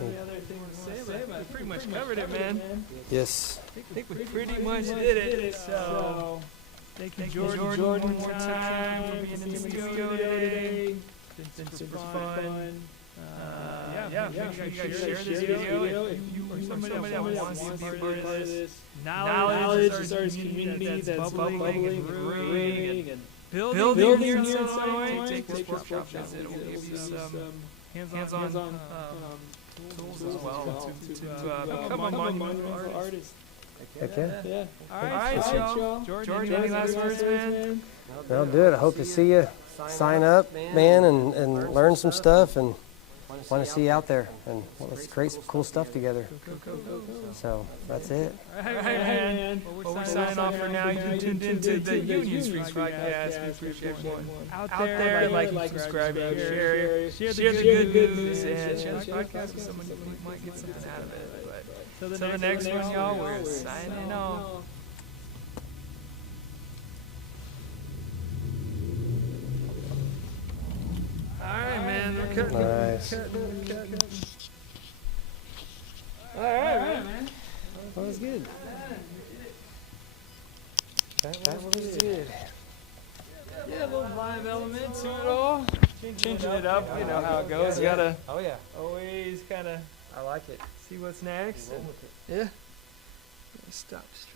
any other things to say, but we pretty much covered it, man. Yes. I think we pretty much did it. So, thank you, Jordan, one more time for being in the studio today. It's been super fun. Yeah, make sure you guys share this video if you or somebody that wants to be a part of this. Knowledge is our community that's bubbling and brewing and building here in Illinois. Take this workshop visit. It will give you some hands-on tools as well to become a monumental artist. Heck yeah. All right, y'all. Jordan, any last words, man? I'll do it. I hope to see you sign up, man, and learn some stuff, and want to see you out there, and let's create some cool stuff together. So that's it. All right, man. Well, we're signing off for now. You tuned into the Union Streets podcast. We appreciate everyone out there. Like, subscribe, share the good news, and share this podcast with someone who might get something out of it. But till the next one, y'all, we're signing off. Alright, man. We're cutting. Nice. Alright, man. That was good. That was good. Yeah, a little live element to it all. Changing it up, you know how it goes. You gotta Oh yeah. always kind of I like it. see what's next. Yeah. Stop streaming.